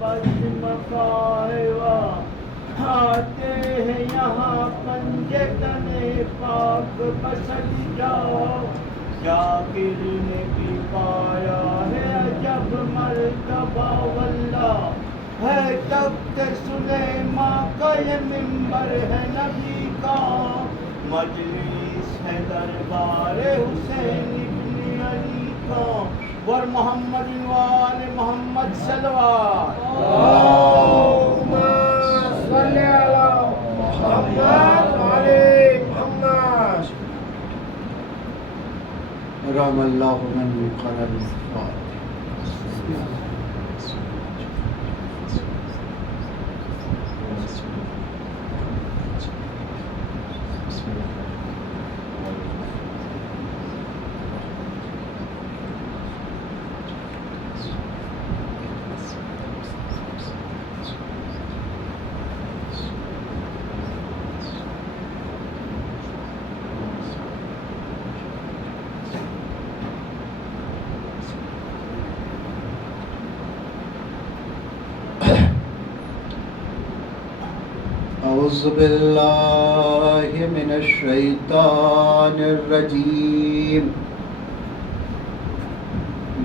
بس مقاہوا آتے ہیں یہاں پنجے تنے پاک بسد جاؤ جاکر نے بھی پایا ہے عجب مرتبہ واللہ ہے تخت سلیمان کا یہ منبر ہے نبی کا مجلس ہے دربار حسین ابن علی کا ور محمد وآل محمد صلوات اللہم صلی علی محمد وآل محمد رحم اللہ من قرأ الفاتحہ. اعوذ باللہ من الشیطان الرجیم.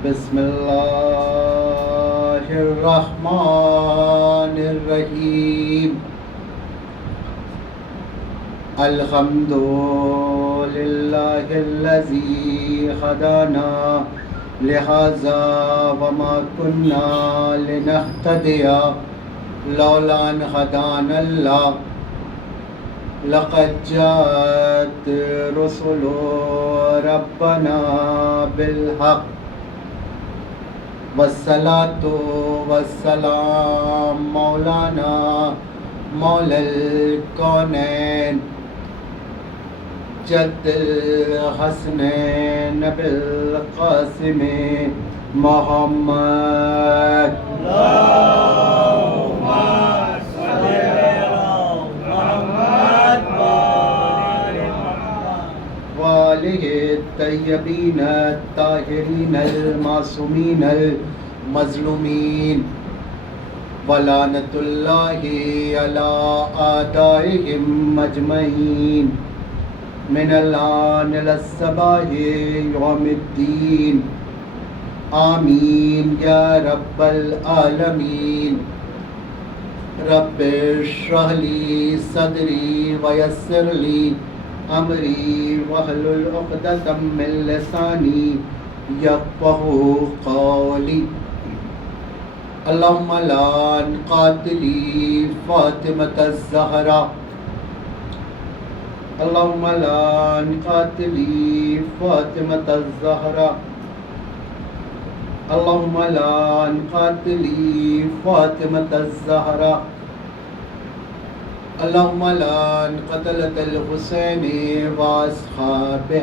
بسم اللہ الرحمن الرحیم. الحمد للہ الذی ہدانا لہذا وما كنا لنهتدی لولا ان هدانا اللہ. لقد جاءت رسل ربنا بالحق والصلاة والسلام مولانا مولا الكونين جد الحسنين بالقاسم محمد. اللهم صل على محمد وآل محمد وآلہ الطیبین الطاہرین المعصومین المظلومین ولعنۃ اللہ علی اعدائہم اجمعین من الآن الی الصباح یوم الدین. آمین یا رب العالمین. رب اشرح لی صدری ویسر لی امری واحلل عقدۃ من لسانی یفقہوا قولی. اللہم لعن قاتلی فاطمۃ الزہرا. اللہم لعن قاتلی فاطمۃ الزہرا. اللہم لعن قاتلی فاطمۃ الزہرا. اللہم لعن قتلۃ الحسین واصحابہ.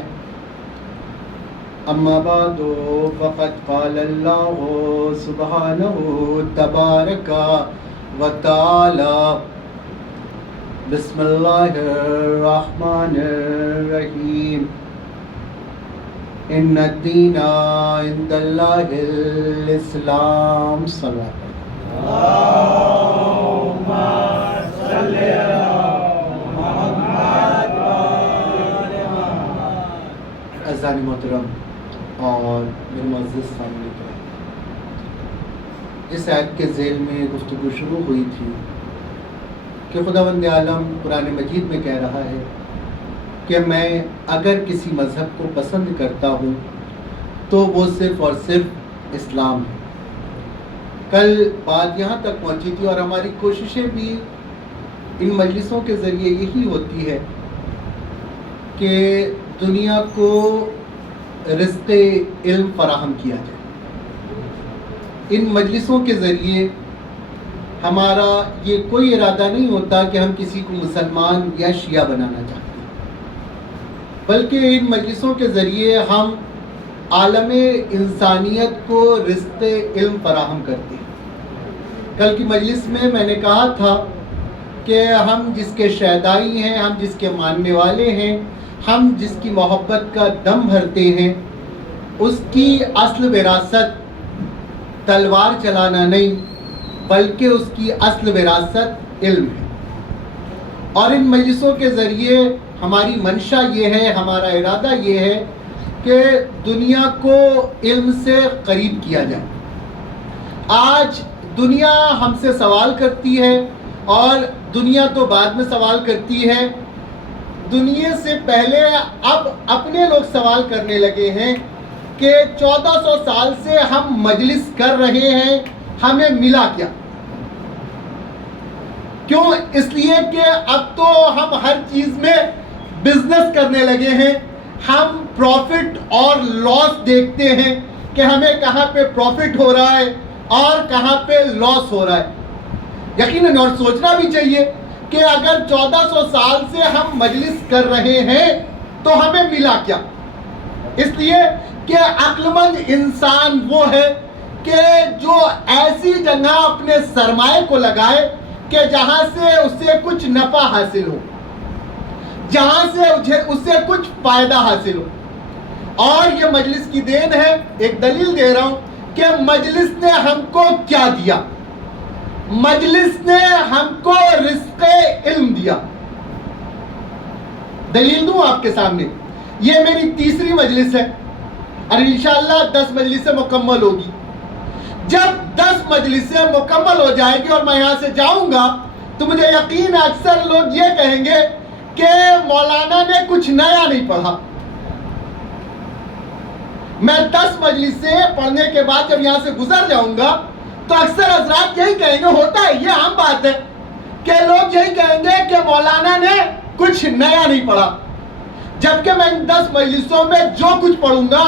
اما بعد فقد قال اللہ سبحانہ تبارک و تعالی. بسم اللہ الرحمن الرحیم. ان الدین عند اللہ الاسلام. صلی اللہ اللهم صل على محمد وآل محمد. عزیزان محترم اور میرے معزز سامنے کرام، جس آیت کے ذیل میں گفتگو شروع ہوئی تھی کہ خداوند عالم قرآن مجید میں کہہ رہا ہے کہ میں اگر کسی مذہب کو پسند کرتا ہوں تو وہ صرف اور صرف اسلام ہے. کل بات یہاں تک پہنچی تھی اور ہماری کوششیں بھی ان مجلسوں کے ذریعے یہی ہوتی ہے کہ دنیا کو رزق علم فراہم کیا جائے. ان مجلسوں کے ذریعے ہمارا یہ کوئی ارادہ نہیں ہوتا کہ ہم کسی کو مسلمان یا شیعہ بنانا چاہتے ہیں، بلکہ ان مجلسوں کے ذریعے ہم عالم انسانیت کو رزق علم فراہم کرتے ہیں. کل کی مجلس میں نے کہا تھا کہ ہم جس کے شیدائی ہیں، ہم جس کے ماننے والے ہیں، ہم جس کی محبت کا دم بھرتے ہیں، اس کی اصل وراثت تلوار چلانا نہیں بلکہ اس کی اصل وراثت علم ہے. اور ان مجلسوں کے ذریعے ہماری منشا یہ ہے، ہمارا ارادہ یہ ہے کہ دنیا کو علم سے قریب کیا جائے. آج دنیا ہم سے سوال کرتی ہے، اور دنیا تو بعد میں سوال کرتی ہے. دنیا سے پہلے اب اپنے لوگ سوال کرنے لگے ہیں کہ 1400 سال سے ہم مجلس کر رہے ہیں، ہمیں ملا کیا؟ کیوں؟ اس لیے کہ اب تو ہم ہر چیز میں بزنس کرنے لگے ہیں. ہم پروفٹ اور لاس دیکھتے ہیں کہ ہمیں کہاں پہ پروفٹ ہو رہا ہے اور کہاں پہ لاس ہو رہا ہے. یقیناً اور سوچنا بھی چاہیے کہ اگر 1400 سال سے ہم مجلس کر رہے ہیں تو ہمیں ملا کیا؟ اس لیے کہ عقل مند انسان وہ ہے کہ جو ایسی جگہ اپنے سرمایہ کو لگائے کہ جہاں سے اسے کچھ نفع حاصل ہو، جہاں سے اسے کچھ فائدہ حاصل ہو. اور یہ مجلس کی دین ہے. ایک دلیل دے رہا ہوں کہ مجلس نے ہم کو کیا دیا. مجلس نے ہم کو رزق علم دیا. دلیل دوں آپ کے سامنے. یہ میری تیسری مجلس ہے اور انشاءاللہ 10 مجلسیں مکمل ہوگی. جب 10 مجلسیں مکمل ہو جائے گی اور میں یہاں سے جاؤں گا تو مجھے یقین ہے اکثر لوگ یہ کہیں گے کہ مولانا نے کچھ نیا نہیں پڑھا. میں 10 مجلسیں پڑھنے کے بعد جب یہاں سے گزر جاؤں گا تو اکثر حضرات یہی کہیں گے، ہوتا ہے، یہ عام بات ہے کہ لوگ یہی کہیں گے کہ مولانا نے کچھ نیا نہیں پڑھا. جبکہ میں ان 10 مجلسوں میں جو کچھ پڑھوں گا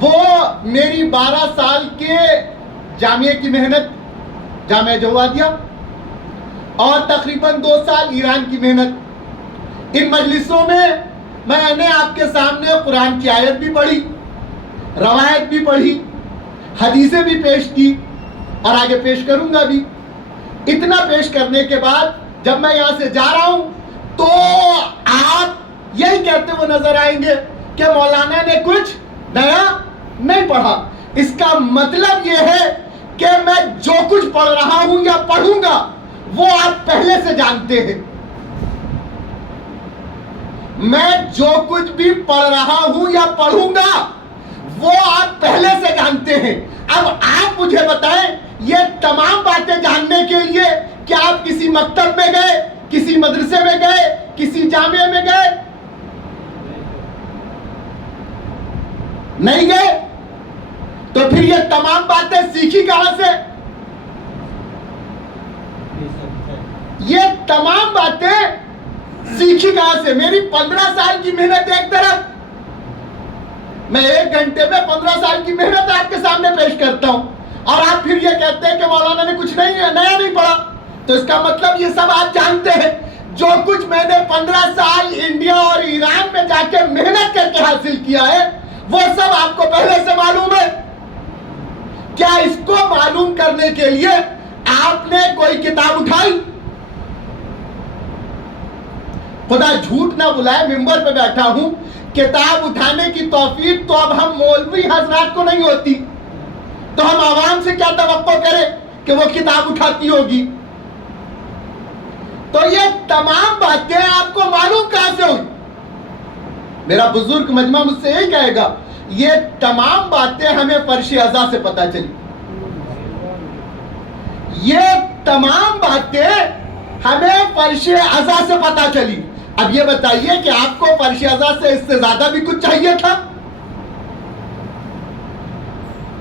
وہ میری 12 سال کے جامعہ کی محنت، جامعہ جوادیہ، اور تقریباً 2 سال ایران کی محنت. ان مجلسوں میں نے آپ کے سامنے قرآن کی آیت بھی پڑھی، روایت بھی پڑھی، حدیثیں بھی پیش کی اور آگے پیش کروں گا بھی. اتنا پیش کرنے کے بعد جب میں یہاں سے جا رہا ہوں تو آپ یہی کہتے ہوئے نظر آئیں گے کہ مولانا نے کچھ نیا نہیں پڑھا. اس کا مطلب یہ ہے کہ میں جو کچھ پڑھ رہا ہوں یا پڑھوں گا وہ آپ پہلے سے جانتے ہیں. میں جو کچھ بھی پڑھ رہا ہوں یا پڑھوں گا وہ آپ پہلے سے جانتے ہیں. اب آپ مجھے بتائیں، یہ تمام باتیں جاننے کے لیے کیا آپ کسی مکتب میں گئے، کسی مدرسے میں گئے، کسی جامعہ میں گئے؟ نہیں گئے. تو پھر یہ تمام باتیں سیکھی کہاں سے؟ یہ تمام باتیں سیکھی کہاں سے؟ میری 15 سال کی محنت ایک طرف، میں 1 گھنٹے میں 15 سال کی محنت آپ کے سامنے پیش کرتا ہوں، اور آپ پھر یہ کہتے ہیں کہ مولانا نے کچھ نیا نہیں پڑھا. تو اس کا مطلب یہ سب آپ جانتے ہیں. جو کچھ میں نے 15 سال انڈیا اور ایران میں جا کے محنت کر کے حاصل کیا ہے وہ سب آپ کو پہلے سے معلوم ہے. کیا اس کو معلوم کرنے کے لیے آپ نے کوئی کتاب اٹھائی؟ خدا جھوٹ نہ بلائے، ممبر پہ بیٹھا ہوں، کتاب اٹھانے کی توفیق تو اب ہم مولوی حضرات کو نہیں ہوتی، تو ہم عوام سے کیا توقع کریں کہ وہ کتاب اٹھاتی ہوگی؟ تو یہ تمام باتیں آپ کو معلوم کہاں سے ہوئی؟ میرا بزرگ مجمع مجھ سے یہی کہے گا، یہ تمام باتیں ہمیں فرش ازا سے پتہ چلی. یہ تمام باتیں ہمیں فرش ازا سے پتہ چلی. اب یہ بتائیے کہ آپ کو فرش ازا سے اس سے زیادہ بھی کچھ چاہیے تھا؟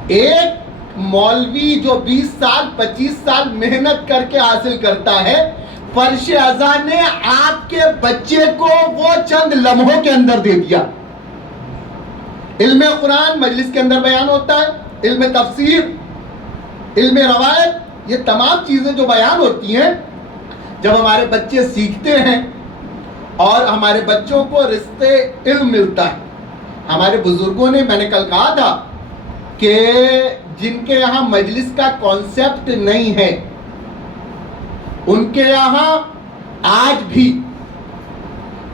ایک مولوی جو 20 سال 25 سال محنت کر کے حاصل کرتا ہے، فرش ازا نے آپ کے بچے کو وہ چند لمحوں کے اندر دے دیا. علم قرآن مجلس کے اندر بیان ہوتا ہے، علم تفسیر، علم روایت، یہ تمام چیزیں جو بیان ہوتی ہیں، جب ہمارے بچے سیکھتے ہیں اور ہمارے بچوں کو رزق علم ملتا ہے. ہمارے بزرگوں نے، میں نے کل کہا تھا کہ جن کے یہاں مجلس کا کانسیپٹ نہیں ہے ان کے یہاں آج بھی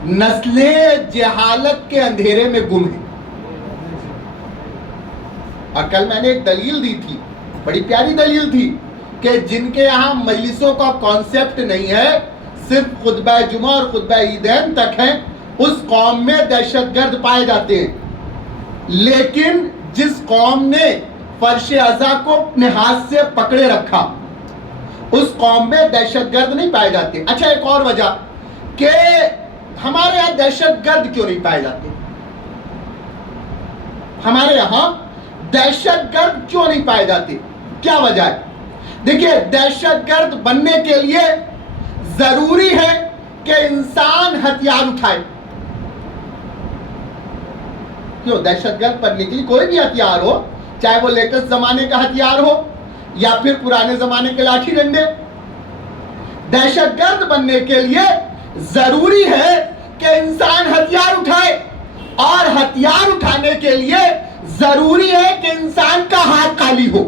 نسلیں جہالت کے اندھیرے میں گم ہیں. اور کل میں نے ایک دلیل دی تھی، بڑی پیاری دلیل تھی، کہ جن کے یہاں مجلسوں کا کانسیپٹ نہیں ہے، صرف خطبہ جمعہ اور خطبہ عیدین تک ہیں، اس قوم میں دہشت گرد پائے جاتے ہیں. لیکن جس قوم نے فرش ازا کو اپنے ہاتھ سے پکڑے رکھا، اس قوم میں دہشت گرد نہیں پائے جاتے. اچھا، ایک اور وجہ کہ ہمارے یہاں دہشت گرد کیوں نہیں پائے جاتے؟ ہمارے یہاں دہشت گرد کیوں نہیں پائے جاتے؟ کیا وجہ ہے؟ دیکھیے، دہشت گرد بننے کے لیے ضروری ہے کہ انسان ہتھیار اٹھائے. کیوں؟ دہشت گرد بننے کے لیے کوئی بھی ہتھیار ہو، چاہے وہ لیٹسٹ زمانے کا ہتھیار ہو یا پھر پرانے زمانے کے لاٹھی ڈنڈے، دہشت گرد بننے کے لیے ضروری ہے کہ انسان ہتھیار اٹھائے، اور ہتھیار اٹھانے کے لیے ضروری ہے کہ انسان کا ہاتھ خالی ہو.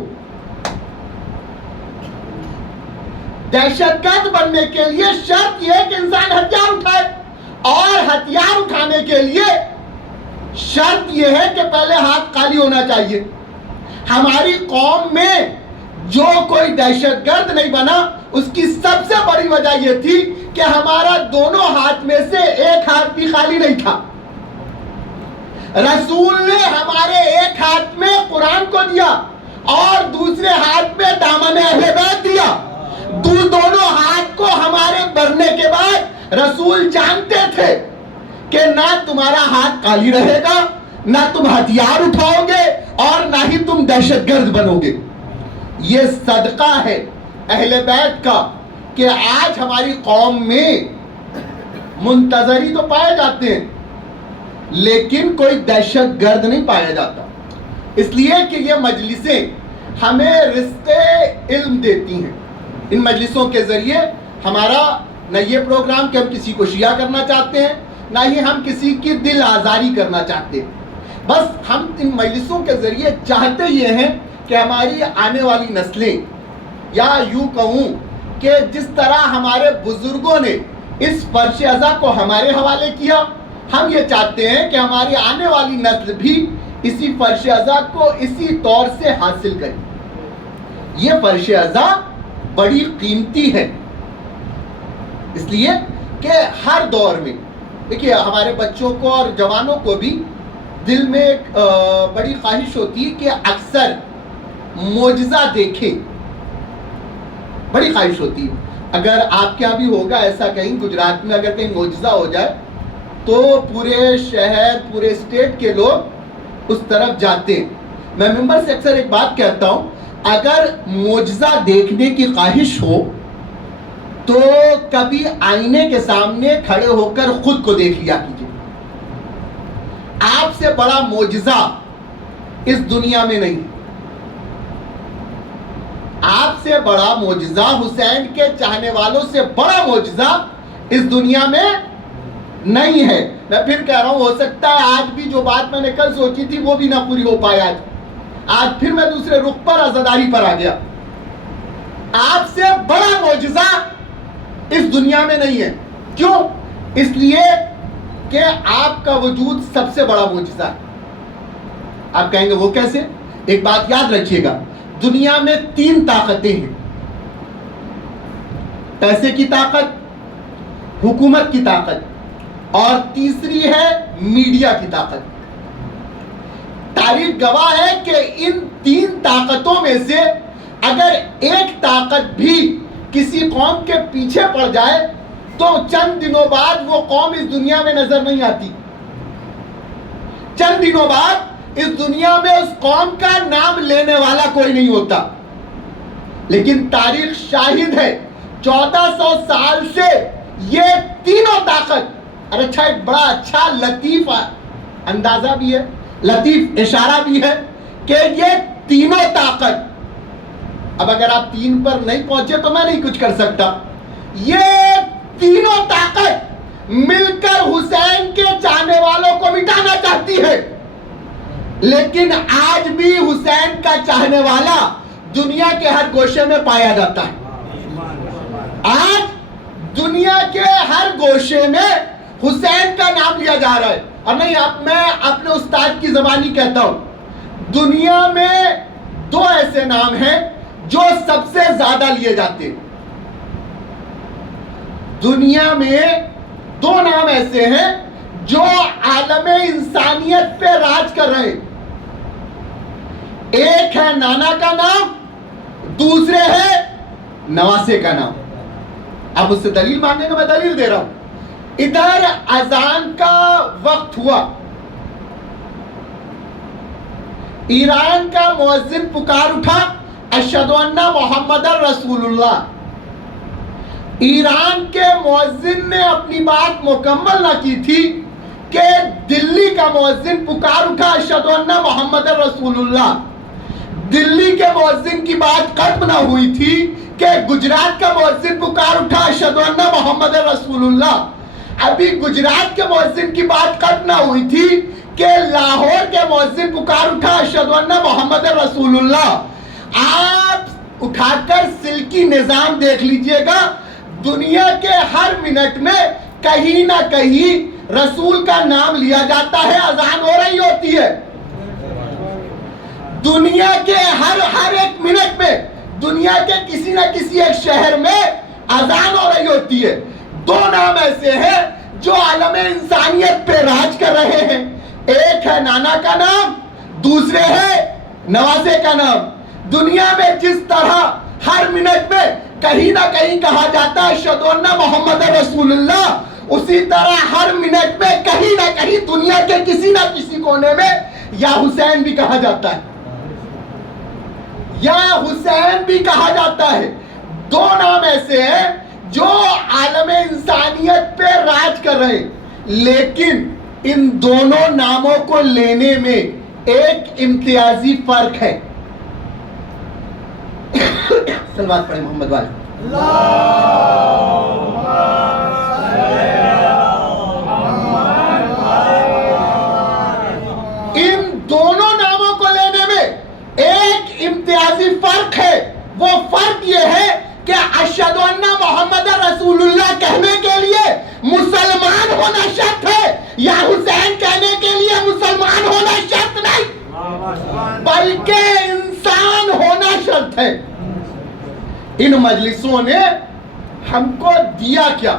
دہشت گرد بننے کے لیے شرط یہ ہے کہ انسان ہتھیار اٹھائے، اور ہتھیار اٹھانے کے لیے شرط یہ ہے کہ پہلے ہاتھ خالی ہونا چاہیے. ہماری قوم میں جو کوئی دہشت گرد نہیں بنا، اس کی سب سے بڑی وجہ یہ تھی کہ ہمارا دونوں ہاتھ میں سے ایک ہاتھ بھی خالی نہیں تھا. رسول نے ہمارے ایک ہاتھ میں قرآن کو دیا اور دوسرے ہاتھ میں دامن اہل بیت دیا. دونوں ہاتھ کو ہمارے بھرنے کے بعد رسول جانتے تھے کہ نہ تمہارا ہاتھ خالی رہے گا، نہ تم ہتھیار اٹھاؤ گے، اور نہ ہی تم دہشت گرد بنو گے. یہ صدقہ ہے اہل بیت کا کہ آج ہماری قوم میں منتظری تو پائے جاتے ہیں لیکن کوئی دہشت گرد نہیں پایا جاتا. اس لیے کہ یہ مجلسیں ہمیں رزق علم دیتی ہیں. ان مجلسوں کے ذریعے ہمارا نہ یہ پروگرام کہ ہم کسی کو شیعہ کرنا چاہتے ہیں، نہ ہی ہم کسی کی دل آزاری کرنا چاہتے ہیں. بس ہم ان مجلسوں کے ذریعے چاہتے یہ ہیں کہ ہماری آنے والی نسلیں، یا یوں کہوں کہ جس طرح ہمارے بزرگوں نے اس فرش ازا کو ہمارے حوالے کیا، ہم یہ چاہتے ہیں کہ ہماری آنے والی نسل بھی اسی فرش ازا کو اسی طور سے حاصل کرے. یہ فرش ازا بڑی قیمتی ہے، اس لیے کہ ہر دور میں دیکھیے ہمارے بچوں کو اور جوانوں کو بھی دل میں ایک بڑی خواہش ہوتی ہے کہ اکثر معجزہ دیکھیں، بڑی خواہش ہوتی ہے. اگر آپ کے یہاں بھی ہوگا ایسا، کہیں گجرات میں اگر کہیں معجزہ ہو جائے تو پورے شہر، پورے اسٹیٹ کے لوگ اس طرف جاتے ہیں. میں ممبر سے اکثر ایک بات کہتا ہوں، اگر معجزہ دیکھنے کی خواہش ہو تو کبھی آئینے کے سامنے کھڑے ہو کر خود کو دیکھ لیا کیجیے. آپ سے بڑا معجزہ اس دنیا میں نہیں. آپ سے بڑا معجزہ، حسین کے چاہنے والوں سے بڑا معجزہ اس دنیا میں نہیں ہے. میں پھر کہہ رہا ہوں، ہو سکتا ہے آج بھی جو بات میں نے کل سوچی تھی وہ بھی نہ پوری ہو پائے. آج پھر میں دوسرے رخ پر، عزاداری پر آ گیا. آپ سے بڑا معجزہ اس دنیا میں نہیں ہے. کیوں؟ اس لیے کہ آپ کا وجود سب سے بڑا معجزہ ہے. آپ کہیں گے وہ کیسے؟ ایک بات یاد رکھیے گا، دنیا میں 3 طاقتیں ہیں: پیسے کی طاقت، حکومت کی طاقت، اور تیسری ہے میڈیا کی طاقت. تاریخ گواہ ہے کہ ان 3 طاقتوں میں سے اگر ایک طاقت بھی کسی قوم کے پیچھے پڑ جائے تو چند دنوں بعد وہ قوم اس دنیا میں نظر نہیں آتی. چند دنوں بعد اس دنیا میں اس قوم کا نام لینے والا کوئی نہیں ہوتا. لیکن تاریخ شاہد ہے 1400 سال سے یہ تینوں طاقت، اور اچھا ایک بڑا اچھا لطیف اندازہ بھی ہے، لطیف اشارہ بھی ہے کہ یہ تینوں طاقت، اب اگر آپ 3 پر نہیں پہنچے تو میں نہیں کچھ کر سکتا، یہ تینوں طاقت مل کر حسین کے چاہنے والوں کو مٹانا چاہتی ہے. لیکن آج بھی حسین کا چاہنے والا دنیا کے ہر گوشے میں پایا جاتا ہے. آج دنیا کے ہر گوشے میں حسین کا نام لیا جا رہا ہے. اور نہیں، اب میں اپنے استاد کی زبانی کہتا ہوں، دنیا میں 2 ایسے نام ہیں جو سب سے زیادہ لیے جاتے ہیں. دنیا میں دو نام ایسے ہیں جو عالم انسانیت پہ راج کر رہے ہیں. ایک ہے نانا کا نام, دوسرے ہے نواسے کا نام. اب اس سے دلیل مانگیں گے, میں دلیل دے رہا ہوں. ادھر اذان کا وقت ہوا, ایران کا مؤذن پکار اٹھا اشہدو ان محمد رسول اللہ. ایران کے مؤذن نے اپنی بات مکمل نہ کی تھی کہ دلی کا مؤذن پکار اٹھا اشہدو ان محمد رسول اللہ. دلی کے مؤذن کی بات ختم نہ ہوئی تھی کہ گجرات کا مؤذن پکار اٹھا اشہدو ان محمد رسول اللہ. ابھی گجرات کے مؤذن کی بات ختم نہ ہوئی تھی کہ لاہور کے مؤذن پکار اٹھا اشہدو ان محمد رسول اللہ. آپ اٹھا کر سلکی نظام دیکھ لیجئے گا, دنیا کے ہر منٹ میں کہیں نہ کہیں رسول کا نام لیا جاتا ہے, اذان ہو رہی ہوتی ہے. دنیا کے ہر ایک منٹ میں دنیا کے کسی نہ کسی ایک شہر میں اذان ہو رہی ہوتی ہے. دو نام ایسے ہیں جو عالم انسانیت پہ راج کر رہے ہیں. ایک ہے نانا کا نام, دوسرے ہے نواسے کا نام. دنیا میں جس طرح ہر منٹ میں کہیں نہ کہیں کہا جاتا ہے اشہدو ان محمد رسول اللہ, اسی طرح ہر منٹ میں کہیں نہ کہیں دنیا کے کسی نہ کسی کونے میں یا حسین بھی کہا جاتا ہے, یا حسین بھی کہا جاتا ہے. دو نام ایسے ہیں جو عالم انسانیت پہ راج کر رہے ہیں, لیکن ان دونوں ناموں کو لینے میں ایک امتیازی فرق ہے. صلوات پڑھیں محمد والے. ان دونوں ناموں کو لینے میں ایک امتیازی فرق ہے. وہ فرق یہ ہے کہ اشہدو ان محمد رسول اللہ کہنے کے لیے مسلمان ہونا شرط ہے, یا حسین کہنے کے لیے مسلمان ہونا شرط نہیں, بلکہ انسان ہونا شرط ہے. ان مجلسوں نے ہم کو دیا کیا؟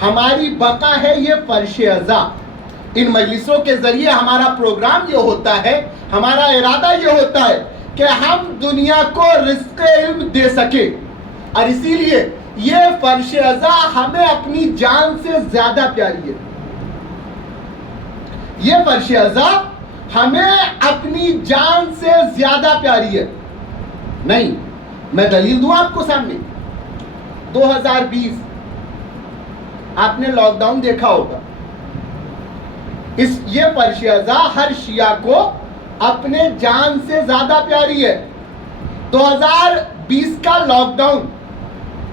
ہماری بقا ہے یہ فرش ازا. ان مجلسوں کے ذریعے ہمارا پروگرام یہ ہوتا ہے, ہمارا ارادہ یہ ہوتا ہے کہ ہم دنیا کو رزق علم دے سکے, اور اسی لیے یہ فرش ازا ہمیں اپنی جان سے زیادہ پیاری ہے. یہ فرش ازا ہمیں اپنی جان سے زیادہ پیاری ہے. نہیں, میں دلیل دوں آپ کو سامنے. 2020 آپ نے لاک ڈاؤن دیکھا ہوگا. یہ فرش ازا ہر شیعہ کو اپنے جان سے زیادہ پیاری ہے. 2020 کا لاک ڈاؤن,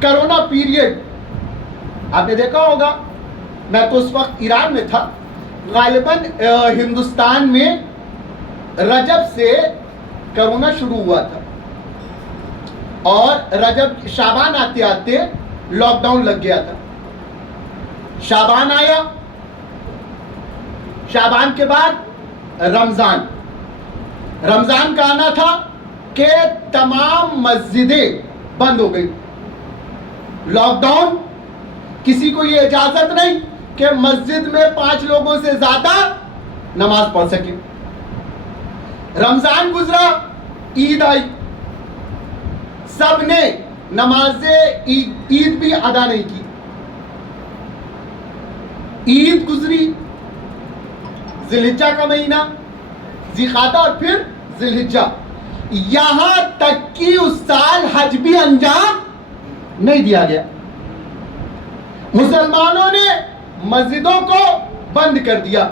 کرونا پیریڈ, آپ نے دیکھا ہوگا. میں تو اس وقت ایران میں تھا. غالباً ہندوستان میں رجب سے کرونا شروع ہوا تھا, اور رجب شعبان آتے آتے لاک ڈاؤن لگ گیا تھا. شعبان آیا, شعبان کے بعد رمضان. رمضان کا آنا تھا کہ تمام مسجدیں بند ہو گئی. لاک ڈاؤن, کسی کو یہ اجازت نہیں کہ مسجد میں 5 لوگوں سے زیادہ نماز پڑھ سکے. رمضان گزرا, عید آئی, سب نے نماز عید بھی ادا نہیں کی. عید گزری, ذی الحجہ کا مہینہ, ذی قعدہ اور پھر ذی الحجہ, یہاں تک کہ اس سال حج بھی انجام نہیں دیا گیا. مسلمانوں نے مسجدوں کو بند کر دیا.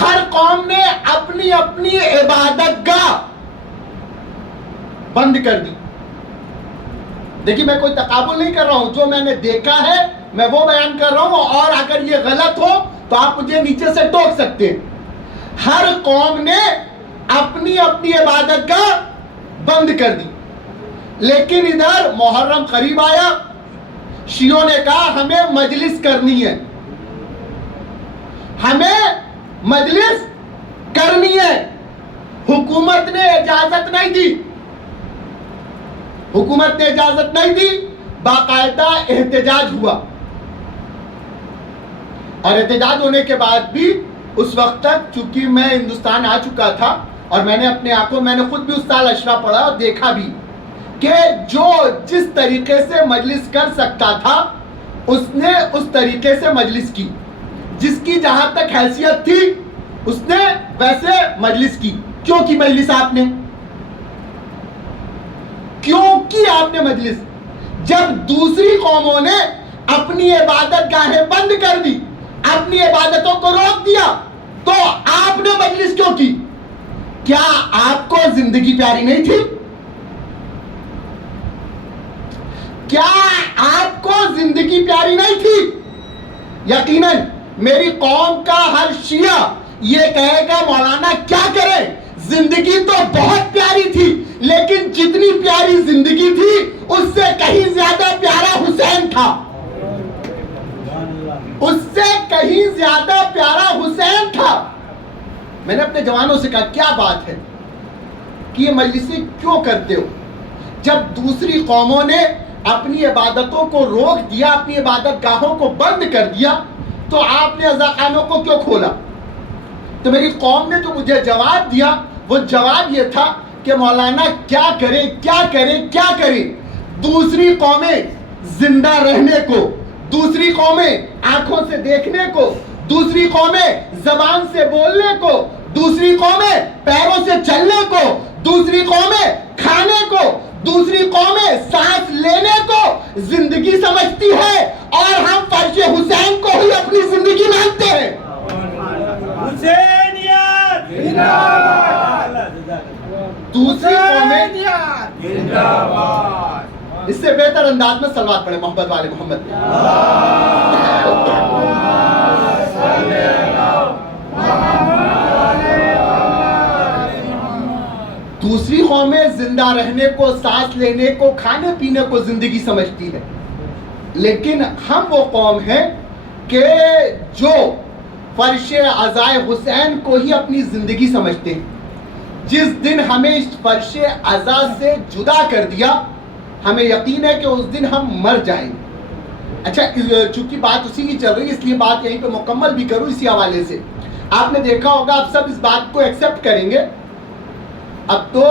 ہر قوم نے اپنی اپنی عبادت گاہ بند کر دی. دیکھیے, میں کوئی تقابل نہیں کر رہا ہوں, جو میں نے دیکھا ہے میں وہ بیان کر رہا ہوں, اور اگر یہ غلط ہو تو آپ مجھے نیچے سے ٹوک سکتے ہیں. ہر قوم نے اپنی اپنی عبادت گاہ بند کر دی. لیکن ادھر محرم قریب آیا, شیعوں نے کہا ہمیں مجلس کرنی ہے, ہمیں مجلس کرنی ہے. حکومت نے اجازت نہیں دی. حکومت نے اجازت نہیں دی، باقاعدہ احتجاج ہوا، اور احتجاج ہونے کے بعد بھی اس وقت تک چونکہ میں ہندوستان آ چکا تھا اور میں نے اپنے آنکھوں میں نے خود بھی اس سال اشرا پڑھا اور دیکھا بھی کہ جو جس طریقے سے مجلس کر سکتا تھا اس نے اس طریقے سے مجلس کی، جس کی جہاں تک حیثیت تھی اس نے ویسے مجلس کی۔ کیوں کی مجلس آپ نے؟ کیوں کی آپ نے مجلس؟ جب دوسری قوموں نے اپنی عبادت گاہیں بند کر دی، اپنی عبادتوں کو روک دیا، تو آپ نے مجلس کیوں کی؟ کیا آپ کو زندگی پیاری نہیں تھی؟ کیا آپ کو زندگی پیاری نہیں تھی؟ یقیناً میری قوم کا ہر شیعہ یہ کہے گا مولانا کیا کرے، زندگی تو بہت پیاری تھی، لیکن جتنی پیاری زندگی تھی اس سے کہیں زیادہ پیارا حسین تھا، اس سے کہیں زیادہ پیارا حسین تھا۔ میں نے اپنے جوانوں سے کہا کیا بات ہے کہ یہ مجلسیں کیوں کرتے ہو؟ جب دوسری قوموں نے اپنی عبادتوں کو روک دیا، اپنی عبادت گاہوں کو بند کر دیا، تو آپ نے عزاخانوں کو کیوں کھولا؟ تو میری قوم نے جو مجھے جواب دیا وہ جواب یہ تھا کہ مولانا کیا کرے کیا کرے کیا کرے، دوسری قومیں زندہ رہنے کو، دوسری قومیں آنکھوں سے دیکھنے کو، دوسری قومیں زبان سے بولنے کو، دوسری قومیں پیروں سے چلنے کو، دوسری قومیں کھانے کو، دوسری قومیں سانس لینے کو زندگی سمجھتی ہے، اور ہم فرش حسین کو ہی اپنی زندگی مانتے ہیں۔ حسینیت زندہ باد، دوسری قومیں زندہ باد۔ اس سے بہتر انداز میں صلوات پڑھیں محبت والے محمد پہ۔ دوسری قومیں زندہ رہنے کو، سانس لینے کو، کھانے پینے کو زندگی سمجھتی ہے، لیکن ہم وہ قوم ہیں کہ جو فرش عزائے حسین کو ہی اپنی زندگی سمجھتے ہیں۔ جس دن ہمیں اس فرش عزا سے جدا کر دیا، ہمیں یقین ہے کہ اس دن ہم مر جائیں گے۔ اچھا، چونکہ بات اسی کی چل رہی ہے اس لیے بات یہیں پہ مکمل بھی کروں اسی حوالے سے۔ آپ نے دیکھا ہوگا، آپ سب اس بات کو ایکسیپٹ کریں گے، اب تو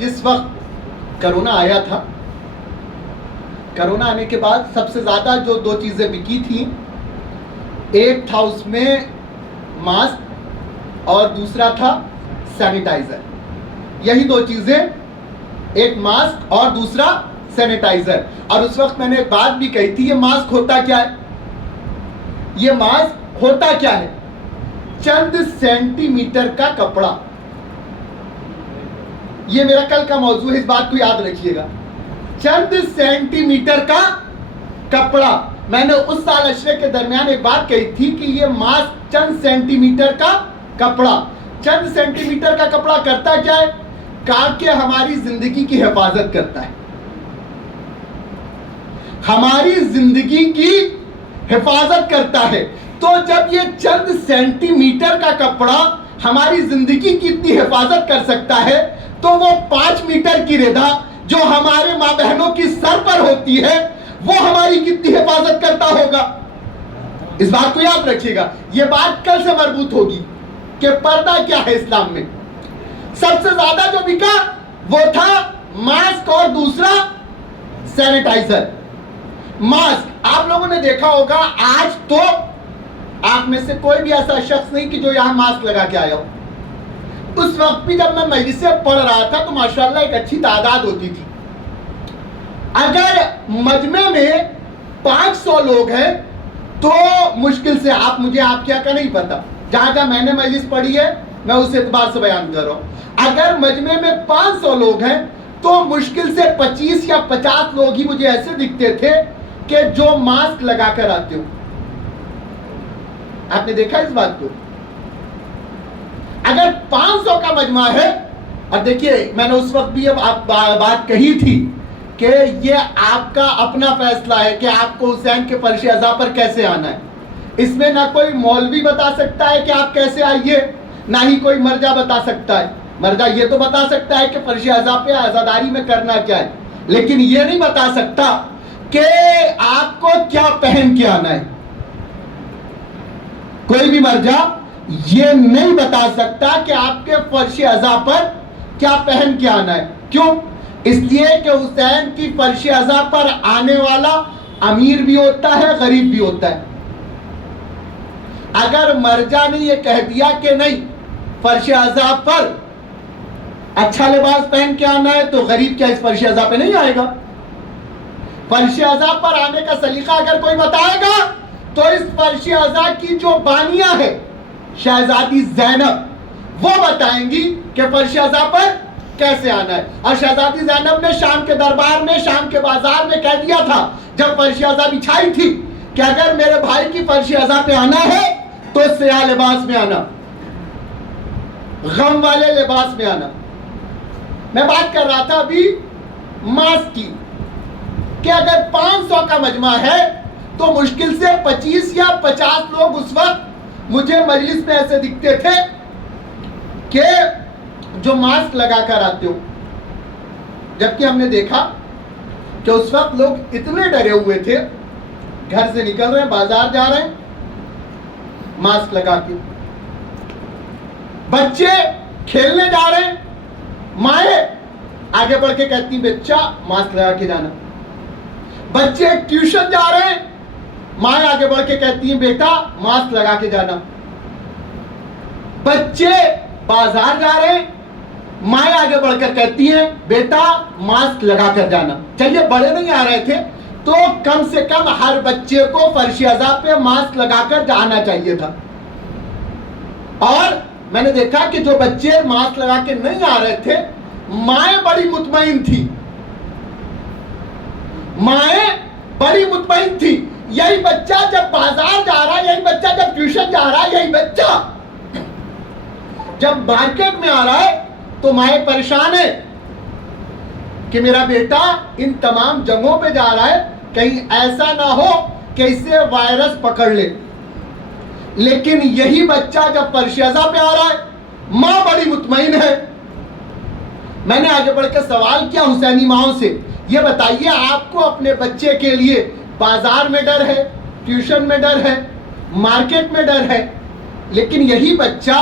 جس وقت کرونا آیا تھا، کرونا آنے کے بعد سب سے زیادہ جو دو چیزیں بکی تھیں، ایک تھا اس میں ماسک اور دوسرا تھا سینیٹائزر۔ یہی دو چیزیں، ایک ماسک اور دوسرا سینیٹائزر۔ اور اس وقت میں نے ایک بات بھی کہی تھی، یہ ماسک ہوتا کیا ہے؟ یہ ماسک ہوتا کیا ہے؟ چند سینٹی میٹر کا کپڑا۔ یہ میرا کل کا موضوع ہے، اس بات کو یاد رکھیے گا، چند سینٹی میٹر کا کپڑا۔ میں نے اس سال عشرے کے درمیان ایک بات کہی تھی کہ یہ ماسک چند سینٹی میٹر کا کپڑا، چند سینٹی میٹر کا کپڑا کرتا کیا ہے؟ کہا کہ ہماری زندگی کی حفاظت کرتا ہے، ہماری زندگی کی حفاظت کرتا ہے۔ تو جب یہ چند سینٹی میٹر کا کپڑا ہماری زندگی کی اتنی حفاظت کر سکتا ہے، تو وہ 5 میٹر کی ردا جو ہمارے ماں بہنوں کی سر پر ہوتی ہے وہ ہماری کتنی حفاظت کرتا ہوگا۔ اس بات کو یاد رکھیے گا، یہ بات کل سے مربوط ہوگی کہ پردہ کیا ہے اسلام میں۔ سب سے زیادہ جو بکا وہ تھا ماسک اور دوسرا سینیٹائزر۔ ماسک آپ لوگوں نے دیکھا ہوگا، آج تو آپ میں سے کوئی بھی ایسا شخص نہیں کہ جو یہاں ماسک لگا کے آیا ہو۔ اس وقت بھی جب میں مجلس سے پڑھ رہا تھا تو ماشاءاللہ ایک اچھی تعداد ہوتی تھی۔ اگر مجمع میں 500 لوگ ہیں تو مشکل سے آپ کیا کا نہیں پتا، جہاں جہاں میں نے مجلس پڑھی ہے میں اس اعتبار سے بیان کر رہا ہوں۔ اگر مجمع میں 500 لوگ ہیں تو مشکل سے 25 یا 50 لوگ ہی مجھے ایسے دکھتے تھے کہ جو ماسک لگا کر آتے ہو۔ آپ نے دیکھا اس بات کو؟ اگر 500 کا مجمع ہے، اور دیکھیے میں نے اس وقت بھی بات کہی تھی کہ یہ آپ کا اپنا فیصلہ ہے کہ آپ کو حسین کے فرش عزا پر کیسے آنا ہے۔ اس میں نہ کوئی مولوی بتا سکتا ہے کہ آپ کیسے آئیے، نہ ہی کوئی مرجع بتا سکتا ہے۔ مرجع یہ تو بتا سکتا ہے کہ فرش عزا پہ عزاداری میں کرنا کیا ہے، لیکن یہ نہیں بتا سکتا کہ آپ کو کیا پہن کے آنا ہے. کوئی بھی مرجع یہ نہیں بتا سکتا کہ آپ کے فرش عزا پر کیا پہن کے آنا ہے. کیوں؟ اس لیے کہ حسین کی فرش عزا پر آنے والا امیر بھی ہوتا ہے، غریب بھی ہوتا ہے. اگر مرجع نے یہ کہہ دیا کہ نہیں فرش عزا پر اچھا لباس پہن کے آنا ہے تو غریب کیا اس فرش عزا پہ نہیں آئے گا؟ فرش عزا پر آنے کا سلیقہ اگر کوئی بتائے گا تو اس فرش عزا کی جو بانیہ ہے شہزادی زینب وہ بتائیں گی کہ فرش عزا پر کیسے آنا ہے. اور شہزادی زینب نے شام کے دربار میں، شام کے بازار میں کہہ دیا تھا جب فرش عزا بچھائی تھی کہ اگر میرے بھائی کی فرش عزا پہ آنا ہے تو سیاہ لباس میں آنا، غم والے لباس میں آنا. میں بات کر رہا تھا ابھی ماسک کی کہ اگر 500 کا مجمع ہے تو مشکل سے 25 یا 50 لوگ اس وقت مجھے مجلس میں ایسے دکھتے تھے کہ جو ماسک لگا کر آتے ہو. جبکہ ہم نے دیکھا کہ اس وقت لوگ اتنے ڈرے ہوئے تھے، گھر سے نکل رہے ہیں، بازار جا رہے ہیں ماسک لگا کے، بچے کھیلنے جا رہے ہیں، مائیں آگے بڑھ کے کہتی ہیں بچہ ماسک لگا کے جانا. بچے ٹیوشن جا رہے ہیں، مائیں آگے بڑھ کے کہتی ہیں بیٹا ماسک لگا کے جانا. بچے بازار جا رہے ہیں، مائیں آگے بڑھ کر کہتی ہیں بیٹا ماسک لگا کر جانا. چلیے بڑے نہیں آ رہے تھے تو کم سے کم ہر بچے کو فرش عزا پہ ماسک لگا کر جانا چاہیے تھا. اور میں نے دیکھا کہ جو بچے ماسک لگا کے نہیں آ رہے تھے مائیں بڑی مطمئن تھی، مائیں بڑی مطمئن تھی. یہی بچہ جب بازار جا رہا ہے، یہی بچہ جب ٹیوشن جا رہا ہے، یہی بچہ جب مارکیٹ میں آ رہا ہے تو مائیں پریشان ہے کہ میرا بیٹا ان تمام جگہوں پہ جا رہا ہے، کہیں ایسا نہ ہو کہ اسے وائرس پکڑ لے. لیکن یہی بچہ جب فرش عزا پہ آ رہا ہے ماں بڑی مطمئن ہے. میں نے آگے بڑھ کے سوال کیا حسینی ماؤں سے، یہ بتائیے آپ کو اپنے بچے کے لیے بازار میں ڈر ہے، ٹیوشن میں ڈر ہے، مارکیٹ میں ڈر ہے، لیکن یہی بچہ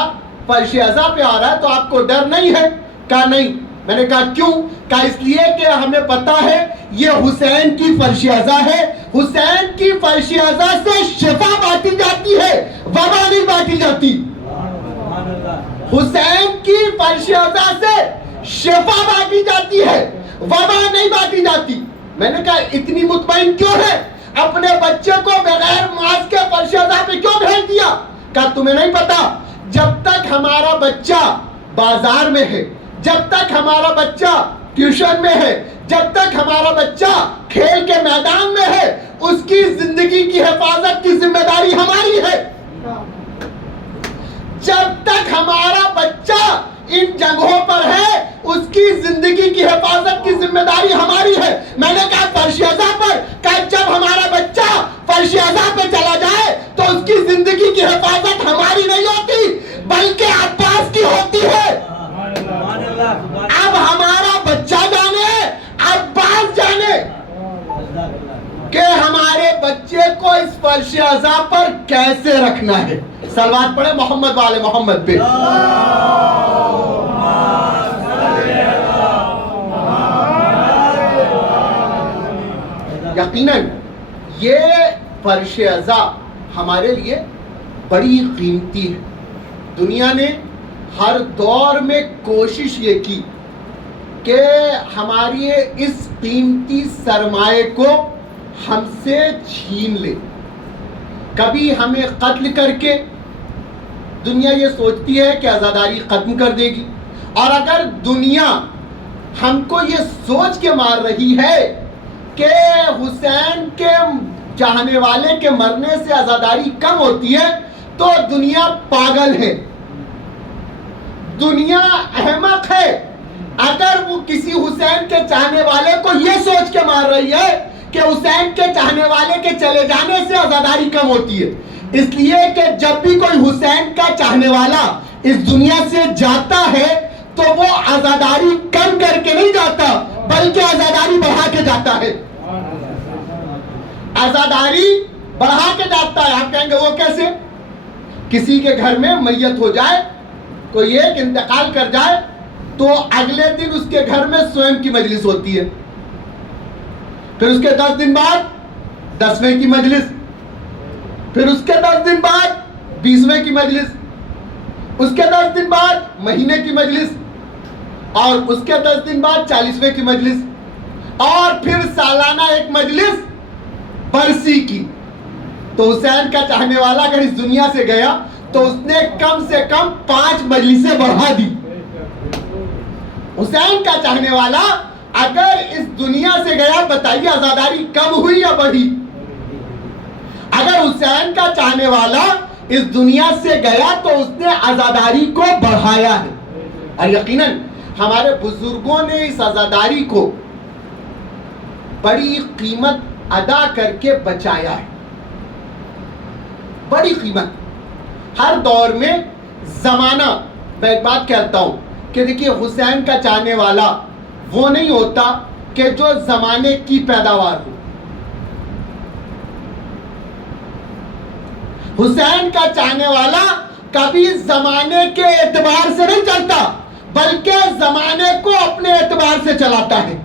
فرش عزا پہ آ رہا ہے تو آپ کو ڈر نہیں ہے؟ کہا نہیں. میں نے کہا کیوں؟ کہا اس لیے کہ ہمیں پتا ہے یہ حسین کی فرش عزا ہے، حسین کی فرش عزا سے شفا بانٹی جاتی ہے، وبا نہیں بانٹی جاتی. حسین کی فرش عزا سے شفا بانٹی جاتی ہے، وبا نہیں بانٹی جاتی. میں نے کہا اتنی مطمئن کیوں ہے؟ اپنے بچے کو بغیر ماسک کے فرش عزا پہ کیوں بھیج دیا؟ کہا تمہیں نہیں پتا، جب تک ہمارا بچہ بازار میں ہے، جب تک ہمارا بچہ ٹیوشن میں ہے، جب تک ہمارا بچہ کھیل کے میدان میں ہے، اس کی زندگی کی حفاظت کی ذمہ داری ہماری ہے. جب تک ہمارا بچہ ان جگہوں پر ہے اس کی زندگی کی حفاظت کی ذمہ داری ہماری ہے. میں نے کہا فرش عزا پر، کہ جب ہمارا بچہ فرش عزا پہ چلا جائے تو اس کی زندگی کی حفاظت ہماری نہیں ہوتی بلکہ عباس کی ہوتی ہے. اب ہمارا بچہ جانے، عباس جانے کہ ہمارے بچے کو اس فرش عزا پر کیسے رکھنا ہے. صلوات پڑھے محمد والے محمد پہ. یقیناً یہ فرش عزا ہمارے لیے بڑی قیمتی ہے. دنیا نے ہر دور میں کوشش یہ کی کہ ہماری اس قیمتی سرمایے کو ہم سے چھین لے. کبھی ہمیں قتل کر کے دنیا یہ سوچتی ہے کہ آزاداری ختم کر دے گی، اور اگر دنیا ہم کو یہ سوچ کے مار رہی ہے کہ حسین کے چاہنے والے کے مرنے سے آزاداری کم ہوتی ہے تو دنیا پاگل ہے، دنیا احمق ہے. اگر وہ کسی حسین کے چاہنے والے کو یہ سوچ کے مار رہی ہے کہ حسین کے چاہنے والے کے چلے جانے سے آزاداری کم ہوتی ہے، اس لیے کہ جب بھی کوئی حسین کا چاہنے والا اس دنیا سے جاتا ہے تو وہ آزاداری کم کر کے نہیں جاتا بلکہ عزاداری بڑھا کے جاتا ہے. عزاداری بڑھا کے جاتا ہے. آپ کہیں گے وہ کیسے؟ کسی کے گھر میں میت ہو جائے, کوئی ایک انتقال کر جائے, تو اگلے دن اس کے گھر میں سوئم کی مجلس ہوتی ہے. پھر اس کے 10 دن بعد 10ویں کی مجلس, پھر اس کے 10 دن بعد 20ویں کی مجلس, اس کے 10 دن بعد مہینے کی مجلس, اور اس کے 10 دن بعد 40ویں کی مجلس, اور پھر سالانہ ایک مجلس برسی کی. تو حسین کا چاہنے والا اگر اس دنیا سے گیا تو اس نے کم سے کم 5 مجلسیں بڑھا دی. حسین کا چاہنے والا اگر اس دنیا سے گیا, بتائیے عزاداری کم ہوئی یا بڑھی؟ اگر حسین کا چاہنے والا اس دنیا سے گیا تو اس نے عزاداری کو بڑھایا ہے. اور یقیناً ہمارے بزرگوں نے اس عزاداری کو بڑی قیمت ادا کر کے بچایا ہے. بڑی قیمت. ہر دور میں زمانہ, میں ایک بات کہتا ہوں کہ دیکھیے حسین کا چاہنے والا وہ نہیں ہوتا کہ جو زمانے کی پیداوار ہو. حسین کا چاہنے والا کبھی زمانے کے اعتبار سے نہیں چلتا, بلکہ زمانے کو اپنے اعتبار سے چلاتا ہے.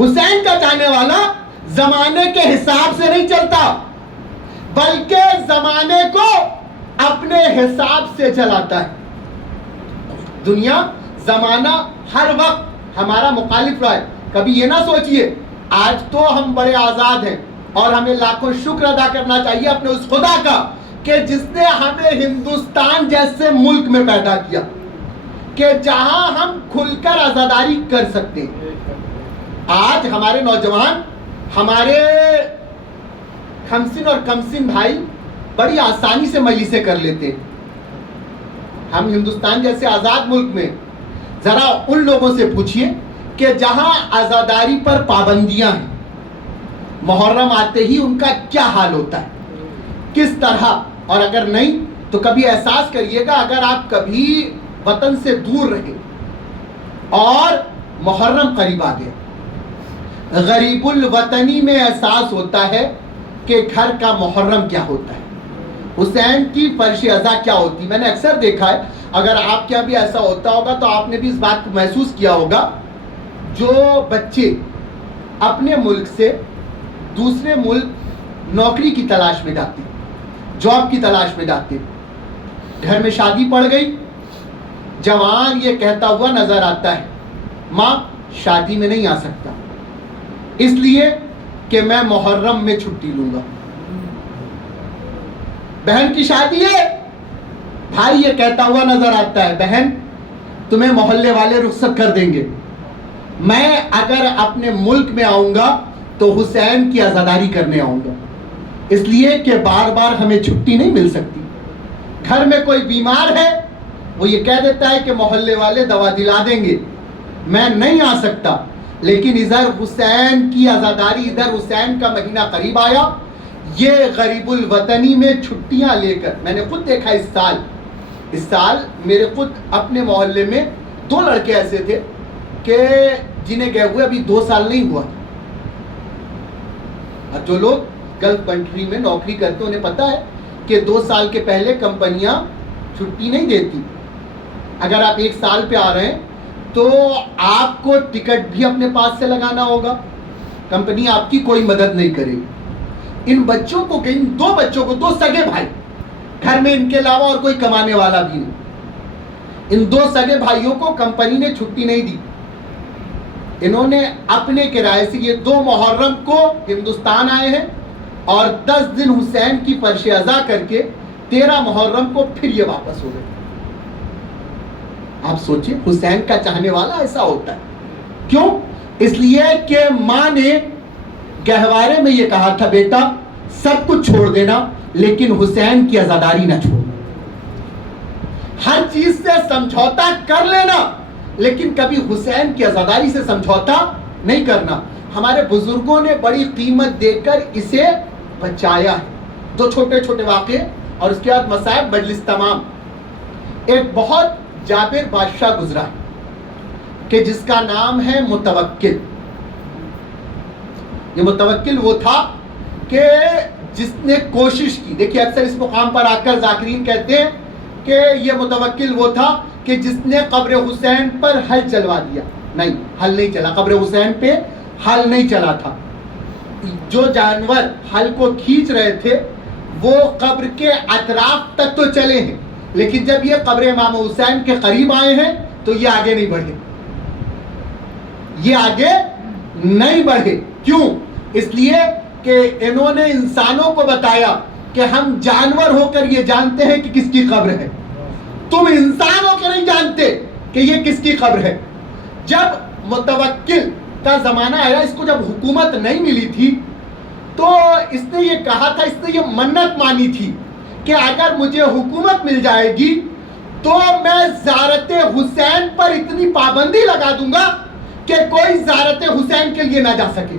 حسین کا چاہنے والا زمانے کے حساب سے نہیں چلتا, بلکہ زمانے کو اپنے حساب سے چلاتا ہے. دنیا, زمانہ ہر وقت ہمارا مخالف رہا ہے. کبھی یہ نہ سوچئے آج تو ہم بڑے آزاد ہیں, اور ہمیں لاکھوں شکر ادا کرنا چاہیے اپنے اس خدا کا کہ جس نے ہمیں ہندوستان جیسے ملک میں پیدا کیا, کہ جہاں ہم کھل کر عزاداری کر سکتے ہیں. آج ہمارے نوجوان, ہمارے خمسین اور کمسین بھائی بڑی آسانی سے مجلسیں کر لیتے ہیں. ہم ہندوستان جیسے آزاد ملک میں ذرا ان لوگوں سے پوچھئے کہ جہاں عزاداری پر پابندیاں ہیں, محرم آتے ہی ان کا کیا حال ہوتا ہے, کس طرح. اور اگر نہیں تو کبھی احساس کریے گا, اگر آپ کبھی وطن سے دور رہے اور محرم قریب آ گئے, غریب الوطنی میں احساس ہوتا ہے کہ گھر کا محرم کیا ہوتا ہے, حسین کی فرش ازا کیا ہوتی. میں نے اکثر دیکھا ہے, اگر آپ کے یہاں بھی ایسا ہوتا ہوگا تو آپ نے بھی اس بات کو محسوس کیا ہوگا, جو بچے اپنے ملک سے دوسرے ملک نوکری کی تلاش میں جاتے, جاب کی تلاش میں جاتے, گھر میں شادی پڑ گئی, جوان یہ کہتا ہوا نظر آتا ہے ماں شادی میں نہیں آ سکتا اس لیے کہ میں محرم میں چھٹی لوں گا. بہن کی شادی ہے, بھائی یہ کہتا ہوا نظر آتا ہے بہن تمہیں محلے والے رخصت کر دیں گے, میں اگر اپنے ملک میں آؤں گا تو حسین کی عزاداری کرنے آؤں گا, اس لیے کہ بار بار ہمیں چھٹی نہیں مل سکتی. گھر میں کوئی بیمار ہے, وہ یہ کہہ دیتا ہے کہ محلے والے دوا دلا دیں گے, میں نہیں آ سکتا. لیکن ادھر حسین کی عزاداری, ادھر حسین کا مہینہ قریب آیا, یہ غریب الوطنی میں چھٹیاں لے کر, میں نے خود دیکھا اس سال میرے خود اپنے محلے میں 2 لڑکے ایسے تھے کہ جنہیں گئے ہوئے ابھی 2 سال نہیں ہوا. اور جو لوگ گلف کنٹری میں نوکری کرتے انہیں پتا ہے کہ 2 سال کے پہلے کمپنیاں چھٹی نہیں دیتی. اگر آپ 1 سال پہ آ رہے ہیں تو آپ کو ٹکٹ بھی اپنے پاس سے لگانا ہوگا, کمپنی آپ کی کوئی مدد نہیں کرے گی. ان بچوں کو, ان 2 بچوں کو, 2 سگے بھائی, گھر میں ان کے علاوہ اور کوئی کمانے والا بھی نہیں, ان 2 سگے بھائیوں کو کمپنی نے چھٹی نہیں دی. انہوں نے اپنے کرائے سے یہ 2 محرم کو ہندوستان آئے ہیں اور 10 دن حسین کی فرش ازا کر کے 13 محرم کو پھر یہ واپس ہو گئے. آپ سوچیں حسین کا چاہنے والا ایسا ہوتا ہے. کیوں؟ اس لیے کہ ماں نے گہوارے میں یہ کہا تھا بیٹا سب کچھ چھوڑ دینا لیکن حسین کی عزاداری نہ چھوڑنا. ہر چیز سے سمجھوتا کر لینا لیکن کبھی حسین کی عزاداری سے سمجھوتا نہیں کرنا. ہمارے بزرگوں نے بڑی قیمت دے کر اسے بچایا ہے. 2 چھوٹے چھوٹے واقعے اور اس کے بعد مصائب مجلس تمام. ایک بہت جابر بادشاہ گزرا ہے. کہ جس کا نام ہے متوکل. یہ متوکل وہ تھا کہ جس نے کوشش کی. دیکھیے اکثر اس مقام پر آ کر ذاکرین کہتے ہیں کہ یہ متوکل وہ تھا کہ جس نے قبر حسین پر حل چلوا دیا. نہیں، حل نہیں چلا، قبر حسین پہ حل نہیں چلا تھا. جو جانور حل کو کھینچ رہے تھے وہ قبر کے اطراف تک تو چلے ہیں، لیکن جب یہ قبر امام حسین کے قریب آئے ہیں تو یہ آگے نہیں بڑھے. یہ آگے نہیں بڑھے. کیوں؟ اس لیے کہ انہوں نے انسانوں کو بتایا کہ ہم جانور ہو کر یہ جانتے ہیں کہ کس کی قبر ہے، تم انسان ہو کے نہیں جانتے کہ یہ کس کی قبر ہے. جب متوکل کا زمانہ آیا، اس کو جب حکومت نہیں ملی تھی تو اس نے یہ کہا تھا، اس نے یہ منت مانی تھی کہ اگر مجھے حکومت مل جائے گی تو میں زیارت حسین پر اتنی پابندی لگا دوں گا کہ کوئی زیارت حسین کے لیے نہ جا سکے.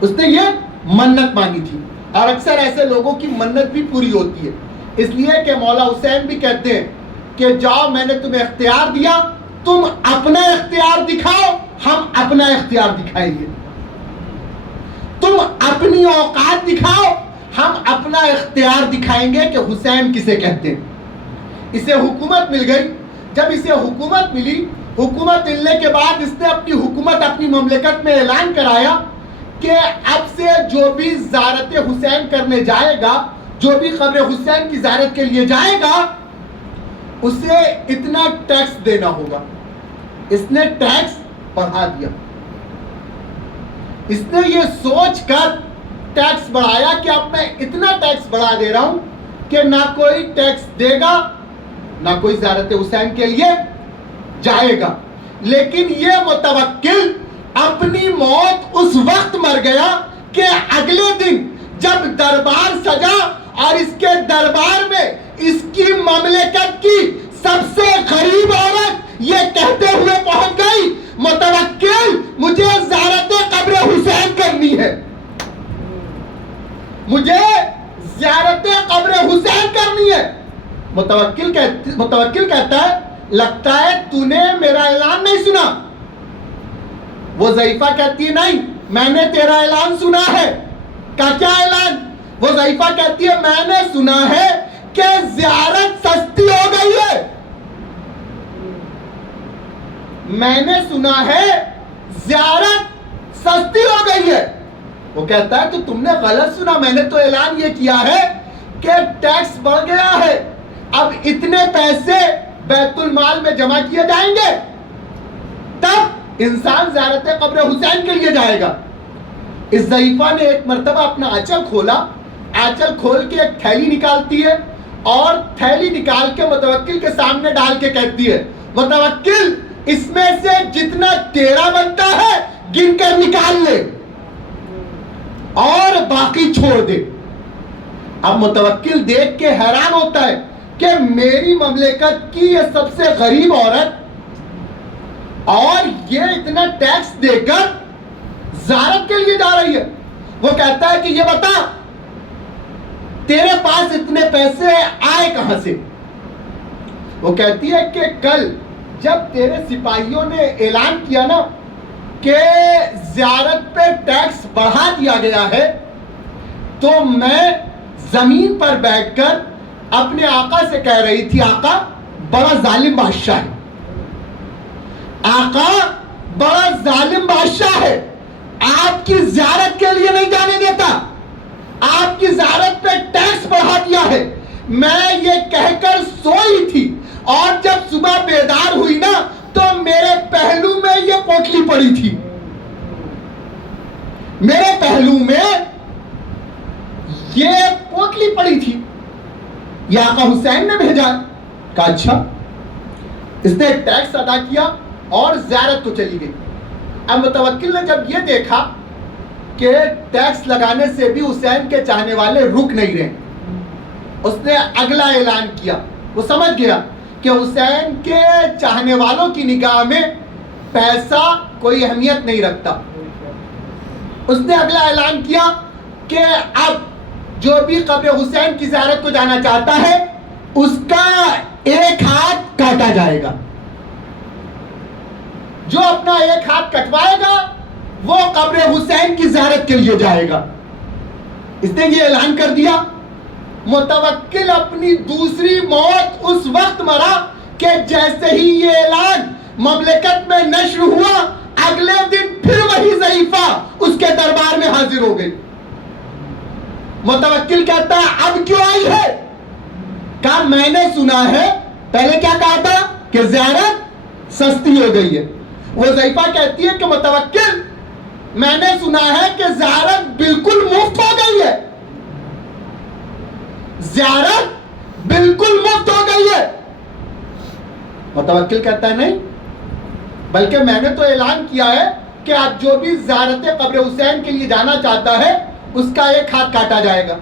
اس نے یہ منت مانی تھی، اور اکثر ایسے لوگوں کی منت بھی پوری ہوتی ہے. اس لیے کہ مولا حسین بھی کہتے ہیں کہ جاؤ، میں نے تمہیں اختیار دیا، تم اپنا اختیار دکھاؤ، ہم اپنا اختیار دکھائیں گے. تم اپنی اوقات دکھاؤ، ہم اپنا اختیار دکھائیں گے کہ حسین کسے کہتے ہیں. اسے حکومت مل گئی. جب اسے حکومت ملی، حکومت ملنے کے بعد اس نے اپنی حکومت، اپنی مملکت میں اعلان کرایا کہ اب سے جو بھی زیارت حسین کرنے جائے گا، جو بھی قبر حسین کی زیارت کے لیے جائے گا، اسے اتنا ٹیکس دینا ہوگا. اس نے ٹیکس بڑھا دیا. اس نے یہ سوچ کر ٹیکس بڑھایا کہ اب میں اتنا ٹیکس بڑھا دے رہا ہوں کہ نہ کوئی ٹیکس دے گا، نہ کوئی زیارت حسین کے لیے جائے گا. لیکن یہ متوکل اپنی موت اس وقت مر گیا کہ اگلے دن جب دربار سجا اور اس کے دربار میں اس کی مملکت کی سب سے غریب عورت یہ کہتے ہوئے پہنچ گئی، متوکل مجھے زیارت قبر حسین کرنی ہے، مجھے زیارت قبر حسین کرنی ہے. متوکل کہتا ہے لگتا ہے تو نے میرا اعلان نہیں سنا. وہ ضعیفہ کہتی ہے نہیں، میں نے تیرا اعلان سنا ہے. کا کیا اعلان؟ وہ ضعیفہ کہتی ہے میں نے سنا ہے کہ زیارت سستی ہو گئی ہے. میں نے سنا ہے زیارت سستی ہو گئی ہے. وہ کہتا ہے تو تم نے غلط سنا، میں نے تو اعلان یہ کیا ہے کہ ٹیکس بڑھ گیا ہے، اب اتنے پیسے بیت المال میں جمع کیے جائیں گے تب انسان زیارت قبر حسین کے لیے جائے گا. اس ضعیفہ نے ایک مرتبہ اپنا آنچل کھولا، آنچل کھول کے ایک تھیلی نکالتی ہے اور تھیلی نکال کے متوکل کے سامنے ڈال کے کہتی ہے متوکل اس میں سے جتنا تیرا بنتا ہے گن کر نکال لے اور باقی چھوڑ دے. اب متوکل دیکھ کے حیران ہوتا ہے کہ میری مملکت کی یہ سب سے غریب عورت اور یہ اتنا ٹیکس دے کر زیارت کے لیے جا رہی ہے. وہ کہتا ہے کہ یہ بتا تیرے پاس اتنے پیسے آئے کہاں سے؟ وہ کہتی ہے کہ کل جب تیرے سپاہیوں نے اعلان کیا نا کہ زیارت پہ ٹیکس بڑھا دیا گیا ہے تو میں زمین پر بیٹھ کر اپنے آقا سے کہہ رہی تھی آقا بڑا ظالم بادشاہ ہے، آقا بڑا ظالم بادشاہ ہے، آپ کی زیارت کے لیے نہیں جانے دیتا، آپ کی زیارت پہ ٹیکس بڑھا دیا ہے. میں یہ کہہ کر سوئی تھی اور جب صبح بیدار ہوئی نا تو میرے پہلو میں یہ پوٹلی پڑی تھی، میرے پہلو میں یہ پوٹلی پڑی تھی، یہ آقا حسین نے بھیجا. کہا اچھا. اس نے ٹیکس ادا کیا اور زیارت کو چلی گئی. اب متوکل نے جب یہ دیکھا کہ ٹیکس لگانے سے بھی حسین کے چاہنے والے رک نہیں رہے، اس نے اگلا اعلان کیا. وہ سمجھ گیا کہ حسین کے چاہنے والوں کی نگاہ میں پیسہ کوئی اہمیت نہیں رکھتا. اس نے اگلا اعلان کیا کہ اب جو بھی قبر حسین کی زیارت کو جانا چاہتا ہے اس کا ایک ہاتھ کاٹا جائے گا. جو اپنا ایک ہاتھ کٹوائے گا وہ قبر حسین کی زیارت کے لیے جائے گا. اس نے یہ اعلان کر دیا. متوکل اپنی دوسری موت اس وقت مرا کہ جیسے ہی یہ اعلان مملکت میں نشر ہوا اگلے دن پھر وہی ضعیفہ اس کے دربار میں حاضر ہو گئی. متوکل کہتا ہے اب کیوں آئی ہے؟ کہا میں نے سنا ہے، پہلے کیا کہا تھا کہ زیارت سستی ہو گئی ہے. وہ ضعیفہ کہتی ہے کہ متوکل میں نے سنا ہے کہ زیارت بالکل مفت ہو گئی ہے، زیارت بالکل مفت ہو گئی ہے. متوکل کہتا ہے نہیں، بلکہ میں نے تو اعلان کیا ہے کہ آپ جو بھی زیارت قبر حسین کے لیے جانا چاہتا ہے اس کا ایک ہاتھ کاٹا جائے گا.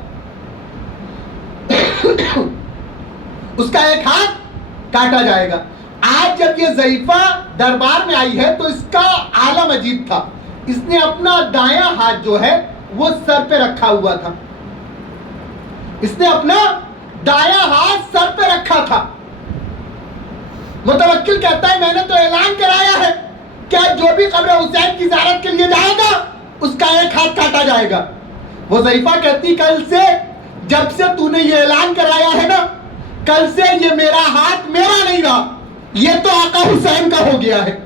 اس کا ایک ہاتھ کاٹا جائے گا. آج جب یہ ضعیفہ دربار میں آئی ہے تو اس کا عالم عجیب تھا. اس نے اپنا دایاں ہاتھ جو ہے وہ سر پہ رکھا ہوا تھا. اس نے اپنا دایاں ہاتھ سر پہ رکھا تھا. متوکل کہتا ہے میں نے تو اعلان کرایا ہے کہ جو بھی قبر حسین کی زیارت کے لیے جائے گا اس کا ایک ہاتھ کاٹا جائے گا. وہ ضعیفہ کہتی کل سے جب سے تو نے یہ اعلان کرایا ہے نا، کل سے یہ میرا ہاتھ میرا نہیں رہا، یہ تو آقا حسین کا ہو گیا ہے،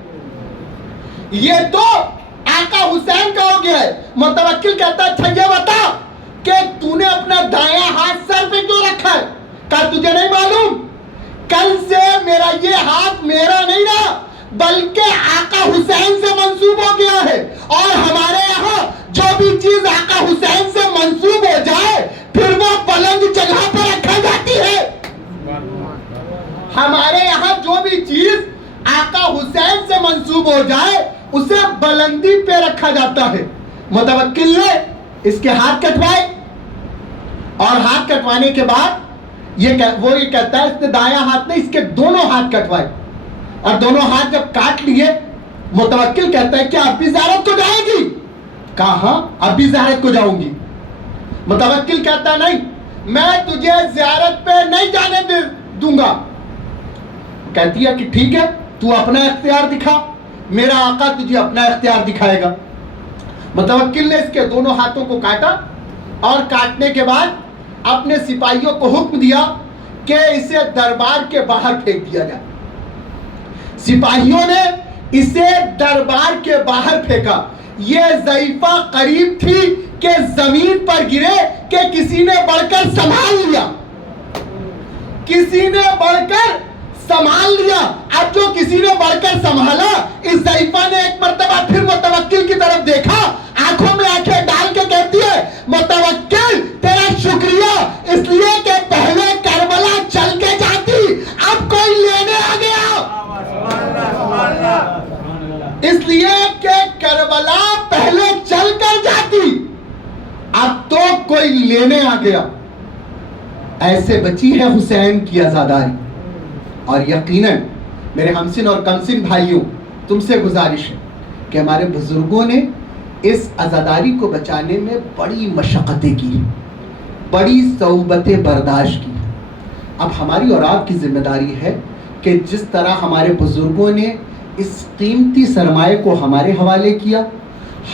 یہ تو آقا حسین کا ہو گیا ہے. متوکل کہتا ہے اچھا یہ بتا کہ تو نے اپنا دایاں ہاتھ سر پہ کیوں رکھا ہے؟ کہا تجھے نہیں معلوم کل سے میرا یہ ہاتھ میرا نہیں رہا بلکہ آقا حسین سے منسوب ہو گیا ہے، اور ہمارے یہاں جو بھی چیز آقا حسین سے منسوب ہو جائے پھر وہ بلند جگہ پر رکھا جاتی ہے. ہمارے یہاں جو بھی چیز آقا حسین سے منسوب ہو جائے اسے بلندی پہ رکھا جاتا ہے. متوکل نے اس کے ہاتھ کٹوائے اور ہاتھ کٹوانے کے بعد وہ یہ کہتا ہے اس نے دایاں ہاتھ نہیں اس کے دونوں ہاتھ کٹوائے، اور دونوں ہاتھ جب کاٹ لیے متوکل کہتا ہے کیا اب بھی زیارت کو جائے گی؟ کہا ہاں اب بھی زیارت کو جاؤں گی. متوکل کہتا ہے نہیں میں تجھے زیارت پہ نہیں جانے دوں گا. کہتی ہے کہ ٹھیک ہے تو اپنا اختیار دکھا، میرا آقا تجھے اپنا اختیار دکھائے گا. متوکل نے اس کے دونوں ہاتھوں کو کاٹا اور کاٹنے کے بعد اپنے سپاہیوں کو حکم دیا کہ اسے دربار کے باہر پھینک دیا جائے. سپاہیوں نے اسے دربار کے باہر پھینکا. یہ ضعیفہ قریب تھی کہ زمین پر گرے کہ کسی نے بڑھ کر سنبھال لیا، کسی نے بڑھ کر سنبھال لیا. اب جو کسی نے بڑھ کر سنبھالا اس ضعیفہ نے ایک مرتبہ پھر متوکل کی طرف دیکھا، آنکھوں میں آنکھیں ڈال کے کہتی ہے متوکل تیرا شکریہ اس لیے کہ پہلے کربلا چل کے جاتی اب کوئی لینے آ گیا، اس لیے کہ کربلا پہلے چل کر جاتی اب تو کوئی لینے آ گیا. ایسے بچی ہے حسین کی عزاداری. اور یقیناً میرے ہمسن اور کمسن بھائیوں تم سے گزارش ہے کہ ہمارے بزرگوں نے اس عزاداری کو بچانے میں بڑی مشقتیں کی، بڑی صعوبتیں برداشت کی. اب ہماری اور آپ کی ذمہ داری ہے کہ جس طرح ہمارے بزرگوں نے اس قیمتی سرمایہ کو ہمارے حوالے کیا،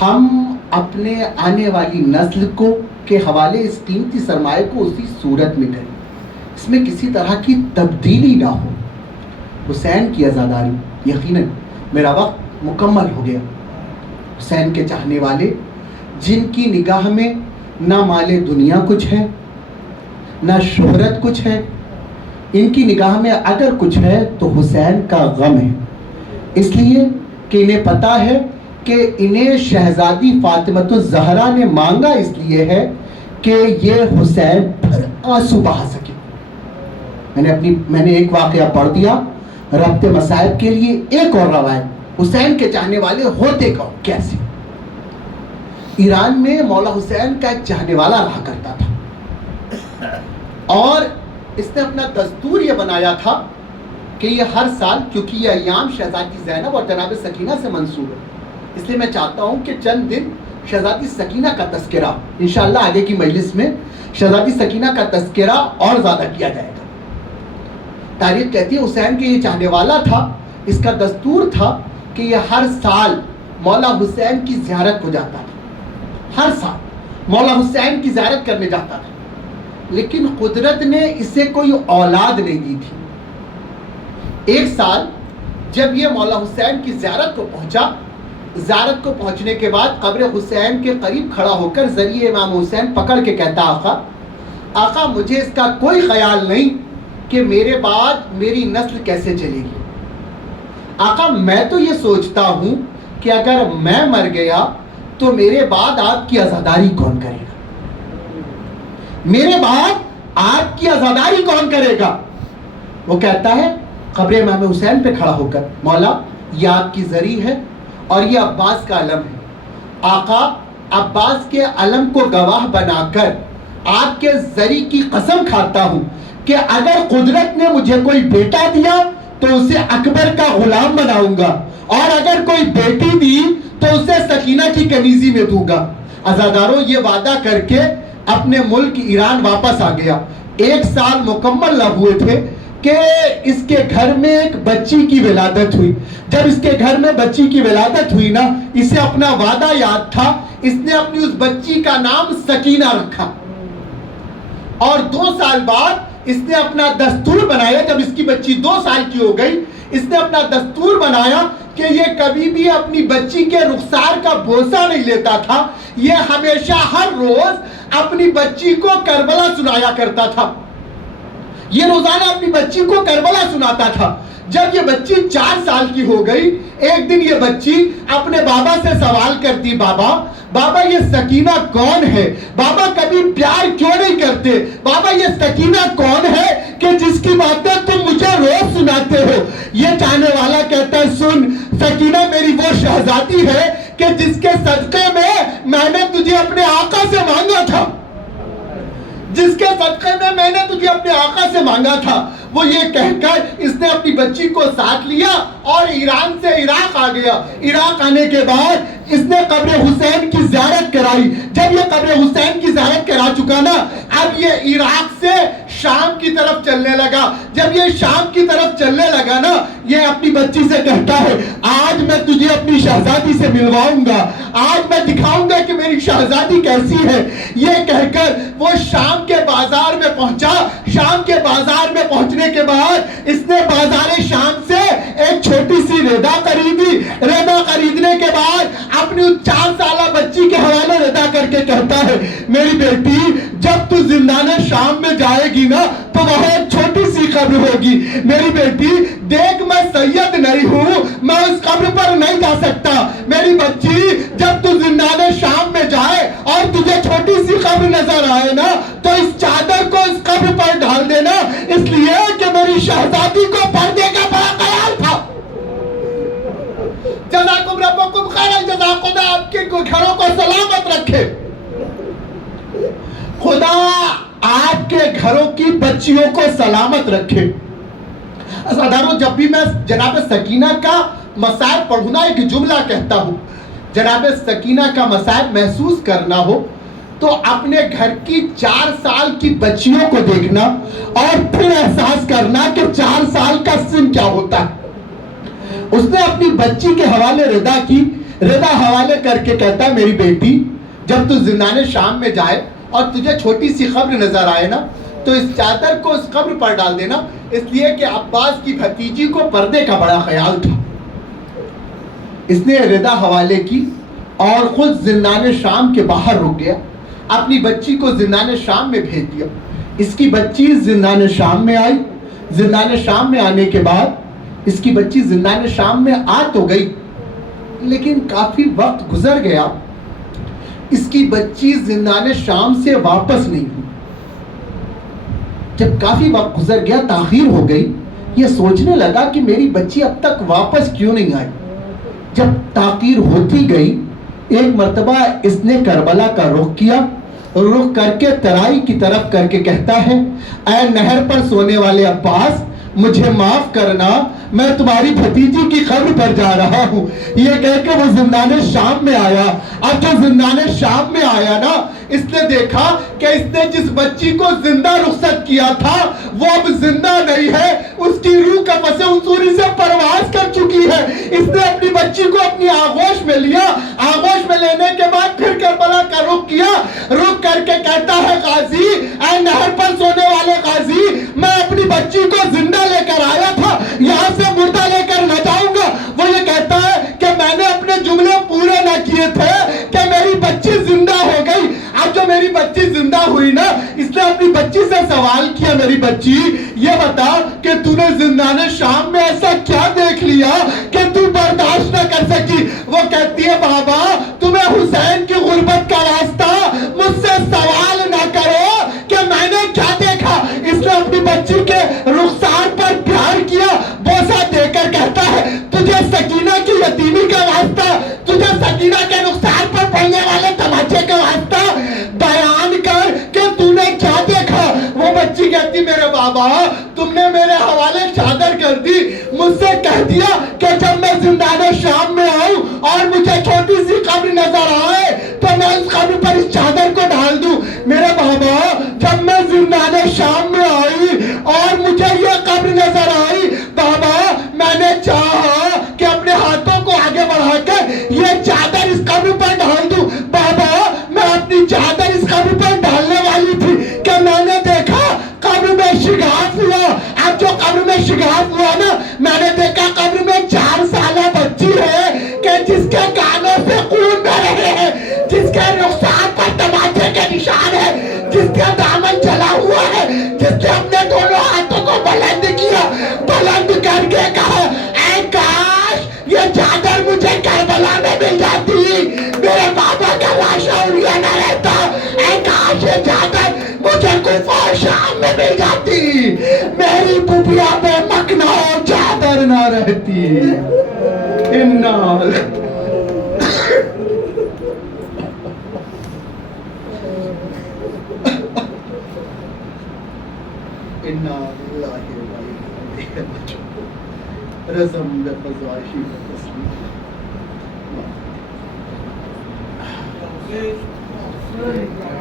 ہم اپنے آنے والی نسل کو کے حوالے اس قیمتی سرمایہ کو اسی صورت میں کریں، اس میں کسی طرح کی تبدیلی نہ ہو. حسین کی عزاداری یقیناً میرا وقت مکمل ہو گیا. حسین کے چاہنے والے جن کی نگاہ میں نہ مال دنیا کچھ ہے نہ شہرت کچھ ہے، ان کی نگاہ میں اگر کچھ ہے تو حسین کا غم ہے، اس لیے کہ انہیں پتا ہے کہ انہیں شہزادی فاطمۃ الزہرا نے مانگا اس لیے ہے کہ یہ حسین پر آنسو بہا سکے. میں نے ایک واقعہ پڑھ دیا ربط مصائب کے لیے. ایک اور روایت، حسین کے چاہنے والے ہوتے کون کیسے؟ ایران میں مولا حسین کا ایک چاہنے والا رہا کرتا تھا، اور اس نے اپنا دستور یہ بنایا تھا کہ یہ ہر سال، کیونکہ یہ ایام شہزادی زینب اور جناب سکینہ سے منسوب ہے، اس لیے میں چاہتا ہوں کہ چند دن شہزادی سکینہ کا تذکرہ انشاءاللہ آگے کی مجلس میں شہزادی سکینہ کا تذکرہ اور زیادہ کیا جائے گا. تاریخ کہتی ہے حسین کے یہ چاہنے والا تھا، اس کا دستور تھا کہ یہ ہر سال مولا حسین کی زیارت کو جاتا تھا، ہر سال مولا حسین کی زیارت کرنے جاتا تھا، لیکن قدرت نے اسے کوئی اولاد نہیں دی تھی۔ ایک سال جب یہ مولا حسین کی زیارت کو پہنچا، زیارت کو پہنچنے کے بعد قبر حسین کے قریب کھڑا ہو کر ذریعہ امام حسین پکڑ کے کہتا، آقا مجھے اس کا کوئی خیال نہیں کہ میرے بعد میری نسل کیسے چلے گی۔ آقا میں تو یہ سوچتا ہوں کہ اگر میں مر گیا تو میرے بعد آپ کی عزاداری کون کرے گا، میرے بعد آپ کی عزاداری کون کرے گا؟ وہ کہتا ہے قبر امام حسین پہ کھڑا ہو کر، مولا یہ آپ کی زری ہے اور یہ عباس کا علم ہے، آقا عباس کے علم کو گواہ بنا کر آپ کے زری کی قسم کھاتا ہوں کہ اگر قدرت نے مجھے کوئی بیٹا دیا تو اسے اکبر کا غلام بناؤں گا، اور اگر کوئی بیٹی دی تو اسے سکینہ کی کنیزی میں دوں گا۔ عزاداروں یہ وعدہ کر کے اپنے ملک ایران واپس آ گیا۔ 1 سال مکمل نہ ہوئے تھے کہ اس کے گھر میں ایک بچی کی ولادت ہوئی۔ جب اس کے گھر میں بچی کی ولادت ہوئی نا، اسے اپنا وعدہ یاد تھا، اس نے اپنی اس بچی کا نام سکینہ رکھا، اور 2 سال بعد اس نے اپنا دستور بنایا، جب اس کی بچی 2 سال کی ہو گئی، اس نے اپنا دستور بنایا کہ یہ کبھی بھی اپنی بچی کے رخسار کا بوسہ نہیں لیتا تھا، یہ ہمیشہ ہر روز اپنی بچی کو کربلا سنایا کرتا تھا، یہ روزانہ اپنی بچی کو کربلا سناتا تھا۔ جب یہ بچی 4 سال کی ہو گئی، ایک دن یہ بچی اپنے بابا سے سوال کرتی، بابا یہ سکینہ کون ہے؟ بابا کبھی پیار کیوں نہیں کرتے؟ بابا یہ سکینہ کون ہے کہ جس کی باتیں تم مجھے روز سناتے ہو؟ یہ چاہنے والا کہتا ہے، سن سکینہ میری وہ شہزادی ہے کہ جس کے صدقے میں نے تجھے اپنے آقا سے مانگا تھا، جس کے صدقے میں نے تجھے اپنے آقا سے مانگا تھا۔ وہ یہ کہہ کر اس نے اپنی بچی کو ساتھ لیا اور ایران سے عراق آ گیا۔ عراق آنے کے بعد اس نے قبر حسین کی زیارت کرائی۔ جب یہ قبر حسین کی زیارت کرا چکا نا، اب یہ عراق سے شام کی طرف چلنے لگا۔ جب یہ شام کی طرف چلنے لگا نا، یہ اپنی بچی سے کہتا ہے، آج میں تجھے اپنی شہزادی سے ملواؤں گا، آج میں دکھاؤں گا کہ میری شہزادی کیسی ہے۔ یہ کہہ کر وہ شام کے بازار میں پہنچا۔ شام کے بازار میں پہنچنے کے بعد اس نے بازار شام سے ایک چھوٹی سی ردا خریدی۔ ردا خریدنے کے بعد اپنی 4 سالہ بچی کے حوالے ردا کر کے کہتا ہے، میری بیٹی جب تو زندان شام میں جائے گی نا تو وہاں ایک چھوٹی سی قبر ہوگی، میری بیٹی دیکھ میں سید نہیں ہوں، میں اس قبر پر نہیں جا سکتا، میری بچی جب تو زندان شام میں جائے اور تجھے چھوٹی سی قبر نظر آئے نا تو اس چادر کو اس قبر پر ڈال دینا، اس لیے کہ میری شہزادی کو پردے کا بڑا خیال تھا۔ جزاکم ربکم خیر الجزا، خدا آپ کے گھروں کو سلامت رکھے، خدا آپ کے گھروں کی بچیوں کو سلامت رکھے۔ عزاداروں، جب بھی میں جناب سکینہ کا مسائب پڑھوں نا، ایک جملہ کہتا ہوں، جناب سکینہ کا مسائب محسوس کرنا ہو تو اپنے گھر کی 4 سال کی بچیوں کو دیکھنا اور پھر احساس کرنا کہ 4 سال کا سن کیا ہوتا ہے۔ اس نے اپنی بچی کے حوالے ردا کی، ردا حوالے کر کے کہتا ہے، میری بیٹی جب تو زندان شام میں جائے اور تجھے چھوٹی سی قبر نظر آئے نا تو اس چادر کو اس قبر پر ڈال دینا، اس لیے کہ عباس کی بھتیجی کو پردے کا بڑا خیال تھا۔ اس نے ردا حوالے کی اور خود زندان شام کے باہر رک گیا، اپنی بچی کو زندان شام میں بھیج دیا۔ اس کی بچی زندان شام میں آئی۔ زندان شام میں آنے کے بعد اس کی بچی زندان شام میں آ تو گئی، لیکن کافی وقت گزر گیا، اس کی بچی زندان شام سے واپس نہیں ہوئی۔ جب کافی وقت گزر گیا، تاخیر ہو گئی، یہ سوچنے لگا کہ میری بچی اب تک واپس کیوں نہیں آئی۔ جب تاخیر ہوتی گئی، ایک مرتبہ اس نے کربلا کا رخ کیا، رخ کر کے ترائی کی طرف کر کے کہتا ہے، اے نہر پر سونے والے عباس، مجھے معاف کرنا، میں تمہاری بھتیجی کی قبر پر جا رہا ہوں۔ یہ کہہ کے وہ زندان شام میں آیا۔ اب جو زندان شام میں آیا نا، اس نے دیکھا کہ اس نے جس بچی کو زندہ رخصت کیا تھا وہ اب زندہ نہیں ہے، اس کی روح قفس حضوری سے پرواز کر چکی ہے۔ اس نے اپنی بچی کو اپنی آغوش میں لیا، آغوش میں لینے کے بعد پھر کربلا کا رخ کیا، رخ کر کے کہتا ہے غازی، اے نہر پر سونے والے غازی، میں اپنی بچی کو زندہ لے کر آیا تھا، یہاں سے مردہ لے کر نہ جاؤں گا۔ وہ یہ کہتا ہے کہ میں نے اپنے جملے پورے نہ کیے تھے کہ میری بچی زندہ ہو گئی۔ اب جو میری بچی زندہ ہوئی نا، اس نے اپنی بچی سے سوال کیا، میری بچی یہ بتا کہ تو نے زندان شام میں ایسا کیا دیکھ لیا کہ تو برداشت نہ کر سکی؟ وہ کہتی ہے بابا تمہیں حسین کی غربت کا واسطہ مجھ سے سوال نہ کرو کہ میں نے کیا دیکھا۔ اس نے اپنی بچی کے رخسار پر پیار کیا، بوسہ دے کر کہتا ہے تجھے سکینہ کی یتیمی کا واسطہ، تجھے سکینہ کے رخسار پر پڑنے والے تماچے کا واسطہ بیان کر کہ تو نے کیا دیکھا۔ وہ بچی کہتی میرے بابا تم نے میرے حوالے چادر کر دی، مجھ سے کہہ دیا کہ جب میں زندان شام میں آؤں اور مجھے چھوٹی سی قبر نظر آئے تو میں اس قبر پر اس چادر کو ڈال دوں۔ میرے بابا جب میں زندان شام میں آئی اور مجھے یہ قبر نظر آئی، بابا میں نے چاہا کہ اپنے ہاتھوں کو آگے بڑھا کر یہ چادر اس قبر پر ڈال دوں۔ بابا میں اپنی چادر اس قبر پر ڈالنے والی تھی کہ میں نے دیکھا قبر میں شگاف ہوا۔ اب جو قبر میں شگاف ہوا نا، میں نے دیکھا قبر میں 4 سالہ بچی ہے کہ جس کے کانوں سے خون بہ رہے ہیں، جس کے رخسار پر تماچے کے نشان ہے، جس کا دامن جلا ہوا ہے، جس نے اپنے دونوں ہاتھوں کو بلند کیا، بلند کر کے کہا اے کاش یہ چادر مجھے کربلا میں مل جاتی، میرے بابا کا لاش اولیاء نہ رہتا، اے کاش یہ چادر مجھے کوفہ اور شام میں مل جاتی، میری ببیا میں مکنا اور چادر نہ رہتی۔ رزم بفضائحی تسلیم۔